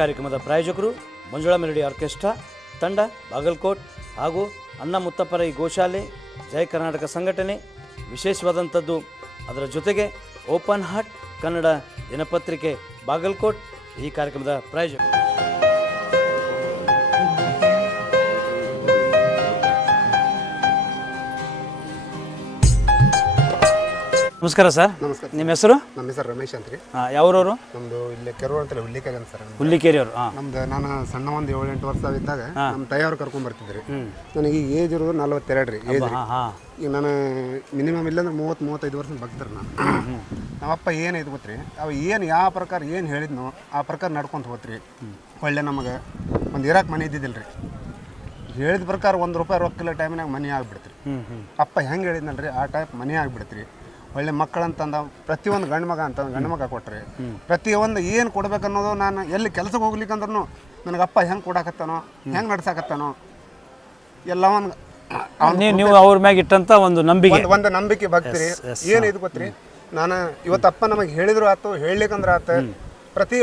ಕಾರ್ಯಕ್ರಮದ ಪ್ರಾಯೋಜಕರು Manjula melody orchestra ತಂಡ ಬಾಗಲಕೋಟ್ ಹಾಗೂ ಅಣ್ಣ ಮುತ್ತಪ್ಪರ ಈ ಗೋಶಾಲೆ ಜಯ ಕರ್ನಾಟಕ ಸಂಘಟನೆ. ವಿಶೇಷವಾದಂಥದ್ದು ಅದರ ಜೊತೆಗೆ ಓಪನ್ ಹಾರ್ಟ್ ಕನ್ನಡ ದಿನಪತ್ರಿಕೆ ಬಾಗಲಕೋಟ್ ಈ ಕಾರ್ಯಕ್ರಮದ ಪ್ರಾಯೋಜಕರು. ನಮಸ್ಕಾರ ಸರ್. ನಮಸ್ಕಾರ. ನಿಮ್ಮ ಹೆಸರು? ನಮ್ಮ ಹೆಸರು ರಮೇಶ್ ಅಂತ ರೀ. ಯಾವ್ರವರು? ನಮ್ದು ಇಲ್ಲಿ ಕೆರೂರು ಅಂತೇಳಿ ಹುಲ್ಲಿಕೆರೆ ಅಂತ ಸರ್. ಹುಲ್ಲಿಕೇರಿಯವರು. ನಮ್ದು ನಾನು ಸಣ್ಣ ಒಂದು 7-8 ವರ್ಷ ಇದ್ದಾಗ ನಮ್ಮ ತಾಯಿಯವ್ರು ಕರ್ಕೊಂಡ್ ಬರ್ತಿದ್ರಿ. ನನಗೆ ಈಗ ಏಜ್ ಇರೋದು 42 ರೀ ಏಜ್. ಈಗ ನಾನು ಮಿನಿಮಮ್ ಇಲ್ಲಾಂದ್ರೆ 30-35 ವರ್ಷ ಭಕ್ತರು ನಾನು. ನಮ್ಮಪ್ಪ ಏನೈದು ಗೊತ್ತ್ರಿ, ಅವು ಏನು ಯಾವ ಪ್ರಕಾರ ಏನು ಹೇಳಿದ್ನೋ ಆ ಪ್ರಕಾರ ನಡ್ಕೊಂತ ಹೋತ್ರಿ. ಒಳ್ಳೆ ನಮಗೆ ಒಂದು ಇರಾಕ್ ಮನೆ ಇದ್ದಿದ್ದಿಲ್ಲ ರೀ. ಹೇಳಿದ ಪ್ರಕಾರ ₹1 ರೊಕ್ಕಿಲ್ಲ ಟೈಮ್ನಾಗ ಮನೆ ಆಗ್ಬಿಡ್ತ್ರಿ. ಅಪ್ಪ ಹೆಂಗೆ ಹೇಳಿದ್ನಲ್ರಿ ಆ ಟೈಪ್ ಮನೆ ಆಗ್ಬಿಡ್ತ್ರಿ. ಒಳ್ಳೆ ಮಕ್ಕಳಂತಂದ ಪ್ರತಿಯೊಂದು ಗಂಡು ಮಗ ಅಂತ ಗಂಡು ಮಗ ಕೊಟ್ರಿ. ಪ್ರತಿಯೊಂದು ಏನು ಕೊಡ್ಬೇಕನ್ನೋದು ನಾನು ಎಲ್ಲಿ ಕೆಲಸಕ್ಕೆ ಹೋಗ್ಲಿಕ್ಕಂದ್ರೂ ನನಗಪ್ಪ ಹೆಂಗೆ ಕೊಡಾಕತ್ತಾನೋ ಹೆಂಗೆ ನಡ್ಸಾಕತ್ತಾನೋ ಎಲ್ಲ ಒಂದು ನೀವು ಅವ್ರ ಮ್ಯಾಗ ಇಟ್ಟಂತ ಒಂದು ನಂಬಿಕೆ ಭಕ್ತಿ. ಏನು ಇದು ಗೊತ್ತ್ರಿ, ನಾನು ಇವತ್ತಪ್ಪ ನಮಗೆ ಹೇಳಿದ್ರು ಆಯ್ತು, ಹೇಳಲಿಕ್ಕಂದ್ರೆ ಆತ ಪ್ರತಿ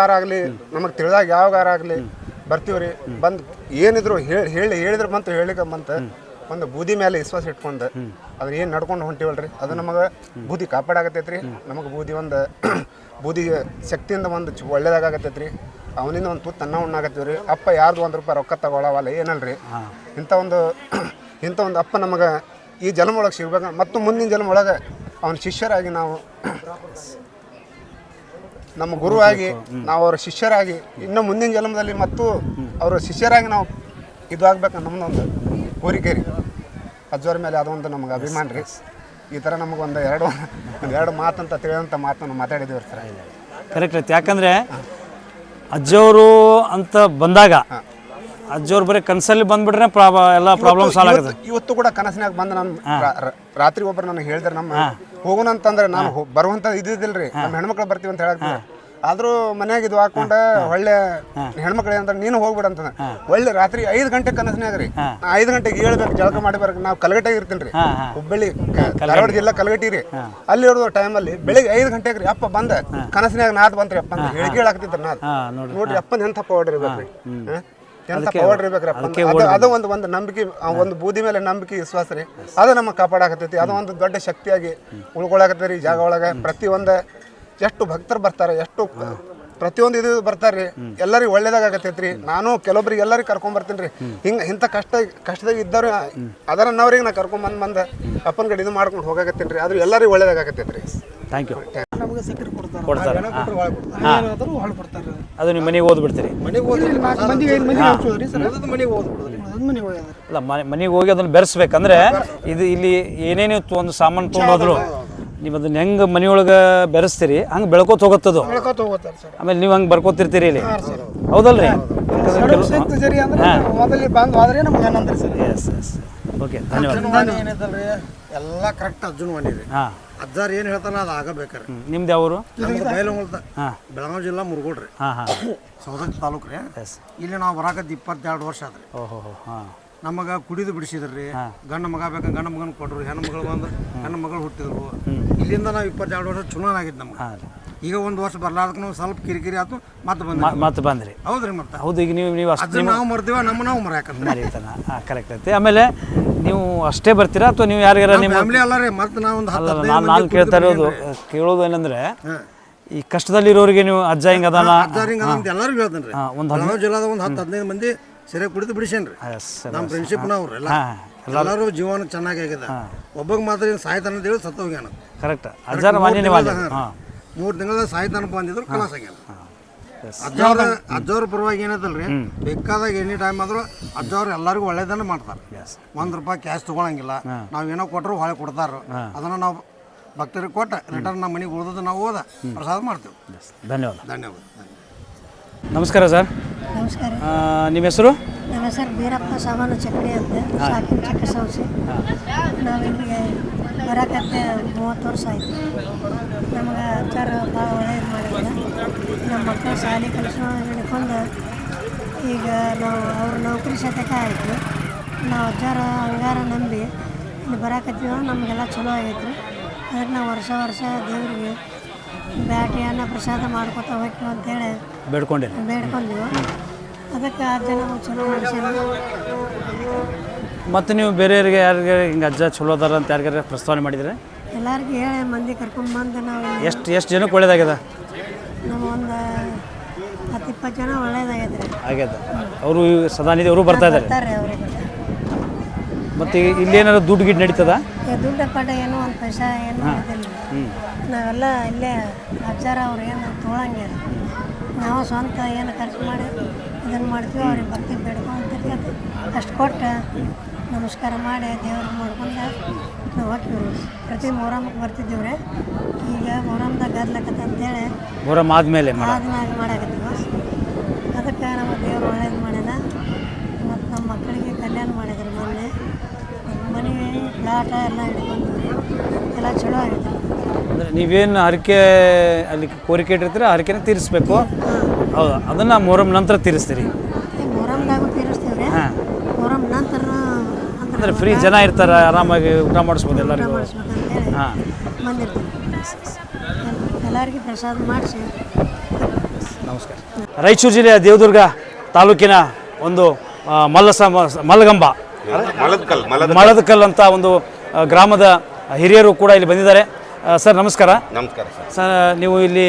ವಾರ ಆಗಲಿ ನಮಗೆ ತಿಳಿದಾಗ ಯಾವಾಗಾರ ಆಗಲಿ ಬರ್ತೀವ್ರಿ. ಬಂದು ಏನಿದ್ರು ಹೇಳಿದ್ರೆ ಬಂತು, ಹೇಳಿಕ ಬಂತು. ಒಂದು ಬೂದಿ ಮೇಲೆ ವಿಶ್ವಾಸ ಇಟ್ಕೊಂಡು ಅದನ್ನ ಏನು ನಡ್ಕೊಂಡು ಹೊಂಟಿವಲ್ರಿ, ಅದು ನಮಗೆ ಬೂದಿ ಕಾಪಾಡಾಗತ್ತೈತ್ರಿ. ನಮಗೆ ಬೂದಿ ಶಕ್ತಿಯಿಂದ ಒಂದು ಒಳ್ಳೇದಾಗತ್ತೈತ್ರಿ. ಅವನಿಂದ ಒಂದು ತುತ್ತು ಅನ್ನ ಉಣ್ಣಾಗತ್ತೀವಿ ರೀ. ಅಪ್ಪ ಯಾರ್ದು ₹1 ರೊಕ್ಕ ತಗೊಳವಲ್ಲ ಏನಲ್ರಿ. ಇಂಥ ಒಂದು ಅಪ್ಪ ನಮಗೆ ಈ ಜನ್ಮ ಒಳಗೆ ಸಿಗ್ಬೇಕು. ಮತ್ತು ಮುಂದಿನ ಜನ್ಮ ಒಳಗೆ ಅವನ ಶಿಷ್ಯರಾಗಿ ನಾವು, ನಮ್ಮ ಗುರುವಾಗಿ ನಾವು ಅವ್ರ ಶಿಷ್ಯರಾಗಿ, ಇನ್ನು ಮುಂದಿನ ಜನ್ಮದಲ್ಲಿ ಮತ್ತು ಅವರ ಶಿಷ್ಯರಾಗಿ ನಾವು ಇದು ಆಗ್ಬೇಕು ನಮ್ಮದೊಂದು ಕೋರಿಕೆ ರೀ. ಅಜ್ಜೋರ ಮೇಲೆ ಅದೊಂದು ನಮಗೆ ಅಭಿಮಾನ ರೀ. ಈ ಥರ ನಮಗೊಂದು ಎರಡು ಮಾತಂತ ತಿಳಿಯೋಂಥ ಮಾತನ್ನು ಮಾತಾಡಿದ್ದೀವಿ ಸರ್. ಕರೆಕ್ಟ್ ಐತಿ. ಯಾಕಂದರೆ ಅಜ್ಜವರು ಅಂತ ಬಂದಾಗ ಅಜ್ಜವ್ರು ಬರೀ ಕನಸಲ್ಲಿ ಬಂದ್ಬಿಟ್ರೆ ಎಲ್ಲ ಪ್ರಾಬ್ಲಮ್ ಸಾಲ್ವ್ ಆಗುತ್ತೆ. ಇವತ್ತು ಕೂಡ ಕನಸಿನಾಗ ಬಂದು ನಾನು ರಾತ್ರಿ ಒಬ್ಬರು ನನಗೆ ಹೇಳಿದ್ರೆ ನಮ್ಮ ಹೋಗೋಣ ಅಂತಂದ್ರೆ ನಾನು ಬರುವಂಥ ಇದ್ದಿದ್ದಿಲ್ಲ ರೀ. ನಮ್ಮ ಹೆಣ್ಮಕ್ಳು ಬರ್ತೀವಿ ಅಂತ ಹೇಳಕ್ಕೆ, ಆದರೂ ಮನ್ಯಾಗ ಇದು ಹಾಕೊಂಡ ಒಳ್ಳೆ ಹೆಣ್ಮಕ್ಳು ಏನಂತ ನೀನು ಹೋಗ್ಬಿಡ ಅಂತ ಒಳ್ಳೆ ರಾತ್ರಿ 5 ಗಂಟೆ ಕನಸಿನಾಗ ರೀ. 5 ಗಂಟೆಗೆ ಹೇಳ್ಬೇಕು, ಜಳಕ ಮಾಡಿ ಬರ್ಬೇಕು. ನಾವು ಕಲಗಟ್ಟಿಗೆ ಇರ್ತೀನಿ ರೀ, ಹುಬ್ಬಳ್ಳಿ ಧಾರವಾಡ ಜಿಲ್ಲಾ ಕಲಗಟ್ಟಿ ರೀ. ಅಲ್ಲಿ ಇರೋದು ಟೈಮಲ್ಲಿ ಬೆಳಿಗ್ಗೆ 5 ಗಂಟೆಗೆ ರೀ ಅಪ್ಪ ಬಂದ ಕನಸಿನಾಗ ನಾದ್ ಬಂತ್ರಿ. ಅಪ್ಪ ಅಂತ ಹೇಳಿ ಹೇಳಾಕ್ತಿದ್ರು ನಾದ್. ನೋಡ್ರಿ ಅಪ್ಪನ ಎಂಥ ಪವರ್ ಇರ್ಬೇಕ್ರಿ, ಎಂಥ ಪವರ್ ಇರ್ಬೇಕ್ರಿ ಅಪ್ಪ. ಅದು ಒಂದು ನಂಬಿಕೆ, ಒಂದು ಬೂದಿ ಮೇಲೆ ನಂಬಿಕೆ ವಿಶ್ವಾಸ ರೀ. ಅದು ನಮಗೆ ಕಾಪಾಡಾಕತ್ತೈತಿ. ಅದು ಒಂದು ದೊಡ್ಡ ಶಕ್ತಿಯಾಗಿ ಉಳ್ಕೊಳಕತ್ತೈತಿ ರೀ ಜಾಗ ಒಳಗೆ. ಪ್ರತಿಯೊಂದು ಎಷ್ಟು ಭಕ್ತರು ಬರ್ತಾರೆ, ಎಷ್ಟು ಪ್ರತಿಯೊಂದು ಇದು ಬರ್ತಾರೆ ರೀ. ಎಲ್ಲರಿಗೂ ಒಳ್ಳೇದಾಗತ್ತೈತ್ರಿ. ನಾನು ಕೆಲವೊಬ್ರಿಗೆ ಎಲ್ಲರಿಗೆ ಕರ್ಕೊಂಬರ್ತೀನಿ ರೀ. ಇಂಥ ಕಷ್ಟದಾಗ ಇದ್ದವ್ರು ಅದರನ್ನವ್ರಿಗೆ ನಾ ಕರ್ಕೊಂಬಂದು ಅಪ್ಪನ ಕಡೆ ಇದು ಮಾಡ್ಕೊಂಡು ಹೋಗಾಕತ್ತೀನಿ ರೀ. ಆದ್ರೂ ಎಲ್ಲರಿಗೂ ಒಳ್ಳೇದಾಗತ್ತೈತೆ ರೀ. Thank you. ನಮಗೆ ಸಿಕ್ಕರು ಕೊಡ್ತಾರೆ. ಅದು ನಿಮ್ಮ ಮನೆಗೆ ಓದ್ಬಿಡ್ತೀರಿ? ಅಲ್ಲ, ಮನೆಗೆ ಹೋಗಿ ಅದನ್ನು ಬೆರೆಸ್ಬೇಕಂದ್ರೆ ಇದು ಇಲ್ಲಿ ಏನೇನು ಒಂದು ಸಾಮಾನು ತೊಗೊಂಡೋದ್ರು ನೀವು ಅದನ್ನ ಹೆಂಗೆ ಮನೆಯೊಳಗೆ ಬೆರೆಸ್ತೀರಿ ಹಂಗೆ ಬೆಳ್ಕೋತ ಹೋಗುತ್ತದು. ಆಮೇಲೆ ನೀವು ಹಂಗೆ ಬರ್ಕೋತಿರ್ತೀರಿ ಇಲ್ಲಿ, ಹೌದಲ್ರಿ? ಓಕೆ, ಧನ್ಯವಾದ. ಎಲ್ಲ ಕರೆಕ್ಟ್ ಅಜ್ಜನ ಮನೆ ರೀ. ಅಜ್ಜಾರ್ ಏನು ಹೇಳ್ತಾನೆ ಅದು ಆಗಬೇಕಾರೆ. ನಿಮ್ದು ಯಾವರು? ಬೈಲಹೊಂಗಲ, ಬೆಳಗಾವಿ ಜಿಲ್ಲಾ ಮುರುಗೋಡ್ರಿ, ಸೌದತ್ತಿ ತಾಲೂಕು ರೀ. ಇಲ್ಲಿ ನಾವು ಬರಾಕದ್ದು 22 ವರ್ಷ ಆದ್ರಿ. ನಮಗೆ ಕುಡಿದು ಬಿಡಿಸಿದ್ರಿ. ಗಂಡ ಮಗ ಬೇಕು, ಗಂಡ ಮಗನ ಕೊಟ್ಟರು. ಹೆಣ್ಣು ಮಗಳು ಬಂದ್ರೆ ಹೆಣ್ಣು ಮಗಳು ಹುಟ್ಟಿದ್ರು. ಇಲ್ಲಿಂದ ನಾವು 22 ವರ್ಷ ಚುನಾವಣೆ ಆಗಿದ್ದು ನಮ್ಗೆ. ಈಗ 1 ವರ್ಷ ಬರ್ಲಾರ್ದಕ್ಕೆ ಸ್ವಲ್ಪ ಕಿರಿಕಿರಿ ಆಯ್ತು, ಮತ್ತೆ ಬಂದ್ರಿ. ಹೌದ್ರಿ. ಮತ್ತೆ ಹೌದು, ಈಗ ನೀವು ಅಷ್ಟೇ ನಾವು ಮರ್ತೀವ, ನಾವು ಮರ್ಯಾಕಂತ. ಕರೆಕ್ಟ್ ಐತಿ. ಆಮೇಲೆ ನೀವು ಅಷ್ಟೇ ಬರ್ತೀರಾ ಅಥವಾ ನೀವು ಯಾರಿಗಾರ ನಿಮ್ಮ ಫ್ಯಾಮಿಲಿ ಅಲ್ಲ ರೀ? ಮತ್ತೆ ನಾವು ಒಂದು ನಾನು ಕೇಳೋದು ಏನಂದ್ರೆ, ಈ ಕಷ್ಟದಲ್ಲಿರೋರಿಗೆ ನೀವು ಅಜ್ಜ ಹಿಂಗ ಅದಾನ ಎಲ್ಲರಿಗೂ ಹೇಳ್ತೇನೆ ರೀ. ಬೆಳಗಾವಿ ಜಿಲ್ಲಾದ ಒಂದು 10-15 ಮಂದಿ ಸರಿಯಾಗಿ ಕುಡಿದು ಬಿಡಿಸೇನ್ರಿ. ನಮ್ಮ ಫ್ರೆಂಡ್ಶಿಪ್ನವ್ರು ಎಲ್ಲರೂ ಜೀವನ ಚೆನ್ನಾಗಿ ಆಗಿದೆ. ಒಬ್ಬಗೆ ಮಾತ್ರ ಸಾಯ್ತಾನ ಅಂತ ಹೇಳಿ ಸತ್ತ ಹೋಗ್ಯಾನ. ಕರೆಕ್ಟ್. ಅಜ್ಜಾರ 3 ತಿಂಗಳ ಸಾಯ್ತಾನ ಬಂದಿದ್ರು ಕನಸ ಆಗ್ಯಾನ. ಅಜ್ಜವ್ರ ಪರವಾಗಿ ಏನೈತಲ್ರಿ, ಬೇಕಾದಾಗ ಎನಿ ಟೈಮ್ ಆದ್ರೂ ಅಜ್ಜವ್ರು ಎಲ್ಲರಿಗೂ ಒಳ್ಳೇದನ್ನ ಮಾಡ್ತಾರೆ. ₹1 ಕ್ಯಾಶ್ ತೊಗೊಳಂಗಿಲ್ಲ. ನಾವೇನೋ ಕೊಟ್ಟರು ಹೊಳೆ ಕೊಡ್ತಾರ. ಅದನ್ನು ನಾವು ಭಕ್ತರಿಗೆ ಕೊಟ್ಟ ರಿಟರ್ನ್ ನಮ್ಮ ಮನೆಗೆ ಉಳಿದ ನಾವು ಹೋದ ಪ್ರಸಾದ ಮಾಡ್ತೇವೆ. ಧನ್ಯವಾದ. ನಮಸ್ಕಾರ ಸರ್. ನಮಸ್ಕಾರ. ನಿಮ್ಮ ಹೆಸರು? ನಮ್ಮ ಹೆಸರು ಬೀರಪ್ಪ ಸಾಮಾನು ಚಕ್ಡಿ ಅಂತ, ಸಾಕಿನ ಚಕ್ಕ ಸಂಸ್ಥೆ. ನಾವು ಇಲ್ಲಿಗೆ ಬರಕತ್ತೆ 30 ವರ್ಷ ಆಯಿತು. ನಮಗೆ ಅಜ್ಜಾರ ಭಾಳ ಒಳ್ಳೇದು ಮಾಡಿದ್ರೆ ನಮ್ಮ ಮಕ್ಕಳು ಶಾಲೆ ಕೆಲಸ ಹಿಡ್ಕೊಂಡು ಈಗ ನಾವು ಅವ್ರ ನೌಕರಿ ಸತಕ ಆಯಿತು. ನಾವು ಅಜ್ಜಾರ ಹಂಗಾರ ನಂಬಿ ಇಲ್ಲಿ ಬರಾಕತ್ತೀವಿ. ನಮಗೆಲ್ಲ ಚಲೋ ಆಗೈತೆ ರೀ. ಅದಕ್ಕೆ ನಾವು ವರ್ಷ ದೇವರಿಗೆ ಬ್ಯಾಟಿ ಅನ್ನ ಪ್ರಸಾದ ಮಾಡ್ಕೊತ ಹೋಗ್ತೀವಿ ಅಂತೇಳಿ ಬೇಡ್ಕೊಂಡಿರಿ. ಬೇಡ್ಕೊಂಡ್ವಿ. ಅದಕ್ಕೆ ಆ ಜನ ಚಲೋ ಮಾಡಿಸ್ಯಾರ. ಮತ್ತು ನೀವು ಬೇರೆಯವ್ರಿಗೆ ಯಾರಿಗೆ ಹಿಂಗೆ ಅಜ್ಜ ಚಲೋ ಅದಾರ ಅಂತ ಯಾರಿಗಾರ ಪ್ರಸ್ತಾವನೆ ಮಾಡಿದರೆ? ಎಲ್ಲರಿಗೂ ಹೇಳಿ ಮಂದಿ ಕರ್ಕೊಂಡು ಬಂದು ನಾವು ಎಷ್ಟು ಜನಕ್ಕೆ ಒಳ್ಳೇದಾಗ್ಯದ? ನಮ್ಮ ಒಂದು 10-20 ಜನ ಒಳ್ಳೇದಾಗೈತೆ ರೀ. ಆಗ್ಯದ. ಅವರು ಸದಾನಿಧಿ ಅವರು ಬರ್ತಾ ಇದ್ದಾರೆ. ಬರ್ತಾರೆ ಅವ್ರಿಗೆ. ಮತ್ತು ಇಲ್ಲಿ ಏನಾದ್ರು ದುಡ್ಡು ಗಿಡ್ ನಡೀತದ? ದುಡ್ಡು ಪಟ ಏನೋ ಒಂದು ಪೈಸಾ ಏನೂ ಇದಿಲ್ಲ. ನಾವೆಲ್ಲ ಇಲ್ಲೇ ಅಜ್ಜಾರ ಅವ್ರು ಏನು ತೊಗೊಳಂಗಿಲ್ಲ. ನಾವು ಸ್ವಂತ ಏನು ಖರ್ಚು ಮಾಡಿ ಇದನ್ನು ಮಾಡ್ತೀವಿ. ಅವ್ರಿಗೆ ಭಕ್ತಿ ಬೇಡ್ಕೊಂತಿರ್ತೀವಿ. ಅಷ್ಟು ಕೊಟ್ಟು ನಮಸ್ಕಾರ ಮಾಡಿ ದೇವ್ರಿಗೆ ಮಾಡ್ಕೊಂಡು ನಾವು ಹೋಗ್ತೀವಿ. ಪ್ರತಿ ಮೊಹರಮ್ಗೆ ಬರ್ತಿದ್ದೀವಿ ರೀ. ಈಗ ಮೊಹರಮ್ದಾಗ ಗದ್ಲಕತ್ತ ಅಂತೇಳಿ ಮೊಹರಮ್ ಆದಮೇಲೆ ಮಾಡಾಕತ್ತೀವಿ. ಅದಕ್ಕೆ ನಮ್ಮ ದೇವ್ರು ಒಳ್ಳೇದು ಮಾಡ್ಯಾನ. ಮತ್ತು ನಮ್ಮ ಮಕ್ಕಳಿಗೆ ಕಲ್ಯಾಣ ಮಾಡಿದ್ರು. ಮೊನ್ನೆ ಮನೆ ಪ್ಲಾಟ ಎಲ್ಲ ಹಿಡ್ಕೊಂಡ್ವಿ. ಎಲ್ಲ ಚಲೋ ಆಗಿದೆ. ಅಂದರೆ ನೀವೇನು ಹರಕೆ ಅಲ್ಲಿ ಕೋರಿಕೆ ಇಟ್ಟಿರ್ತೀರ ಹರಕೆನ ತೀರಿಸ್ಬೇಕು. ಹೌದು, ಅದನ್ನು ಮೊಹರಮ್ ನಂತರ ತೀರಿಸ್ತೀರಿ? ಮೊಹರಮ್ದಾಗೂ ತೀರಿಸ್ತೀವಿ ರೀ. ಮೊಹರಮ್ ನಂತರ ಅಂದರೆ ಫ್ರೀ ಜನ ಇರ್ತಾರೆ, ಆರಾಮಾಗಿ ಊಟ ಮಾಡಿಸ್ಬೋದು ಎಲ್ಲರಿಗೂ. ಮಾಡಿಸ್ಬೇಕಂತೇಳಿ ಬಂದಿರ್ತೀವಿ. ಎಲ್ಲರಿಗೂ ಪ್ರಸಾದ ಮಾಡಿಸಿ. ನಮಸ್ಕಾರ. ರಾಯಚೂರು ಜಿಲ್ಲೆಯ ದೇವದುರ್ಗ ತಾಲೂಕಿನ ಒಂದು ಮಲ್ಲಗಂಬ ಮಳದಕಲ್ ಅಂತ ಒಂದು ಗ್ರಾಮದ ಹಿರಿಯರು ಕೂಡ ಇಲ್ಲಿ ಬಂದಿದ್ದಾರೆ. ಸರ್ ನಮಸ್ಕಾರ. ನಮಸ್ಕಾರ ಸರ್. ಸರ್ ನೀವು ಇಲ್ಲಿ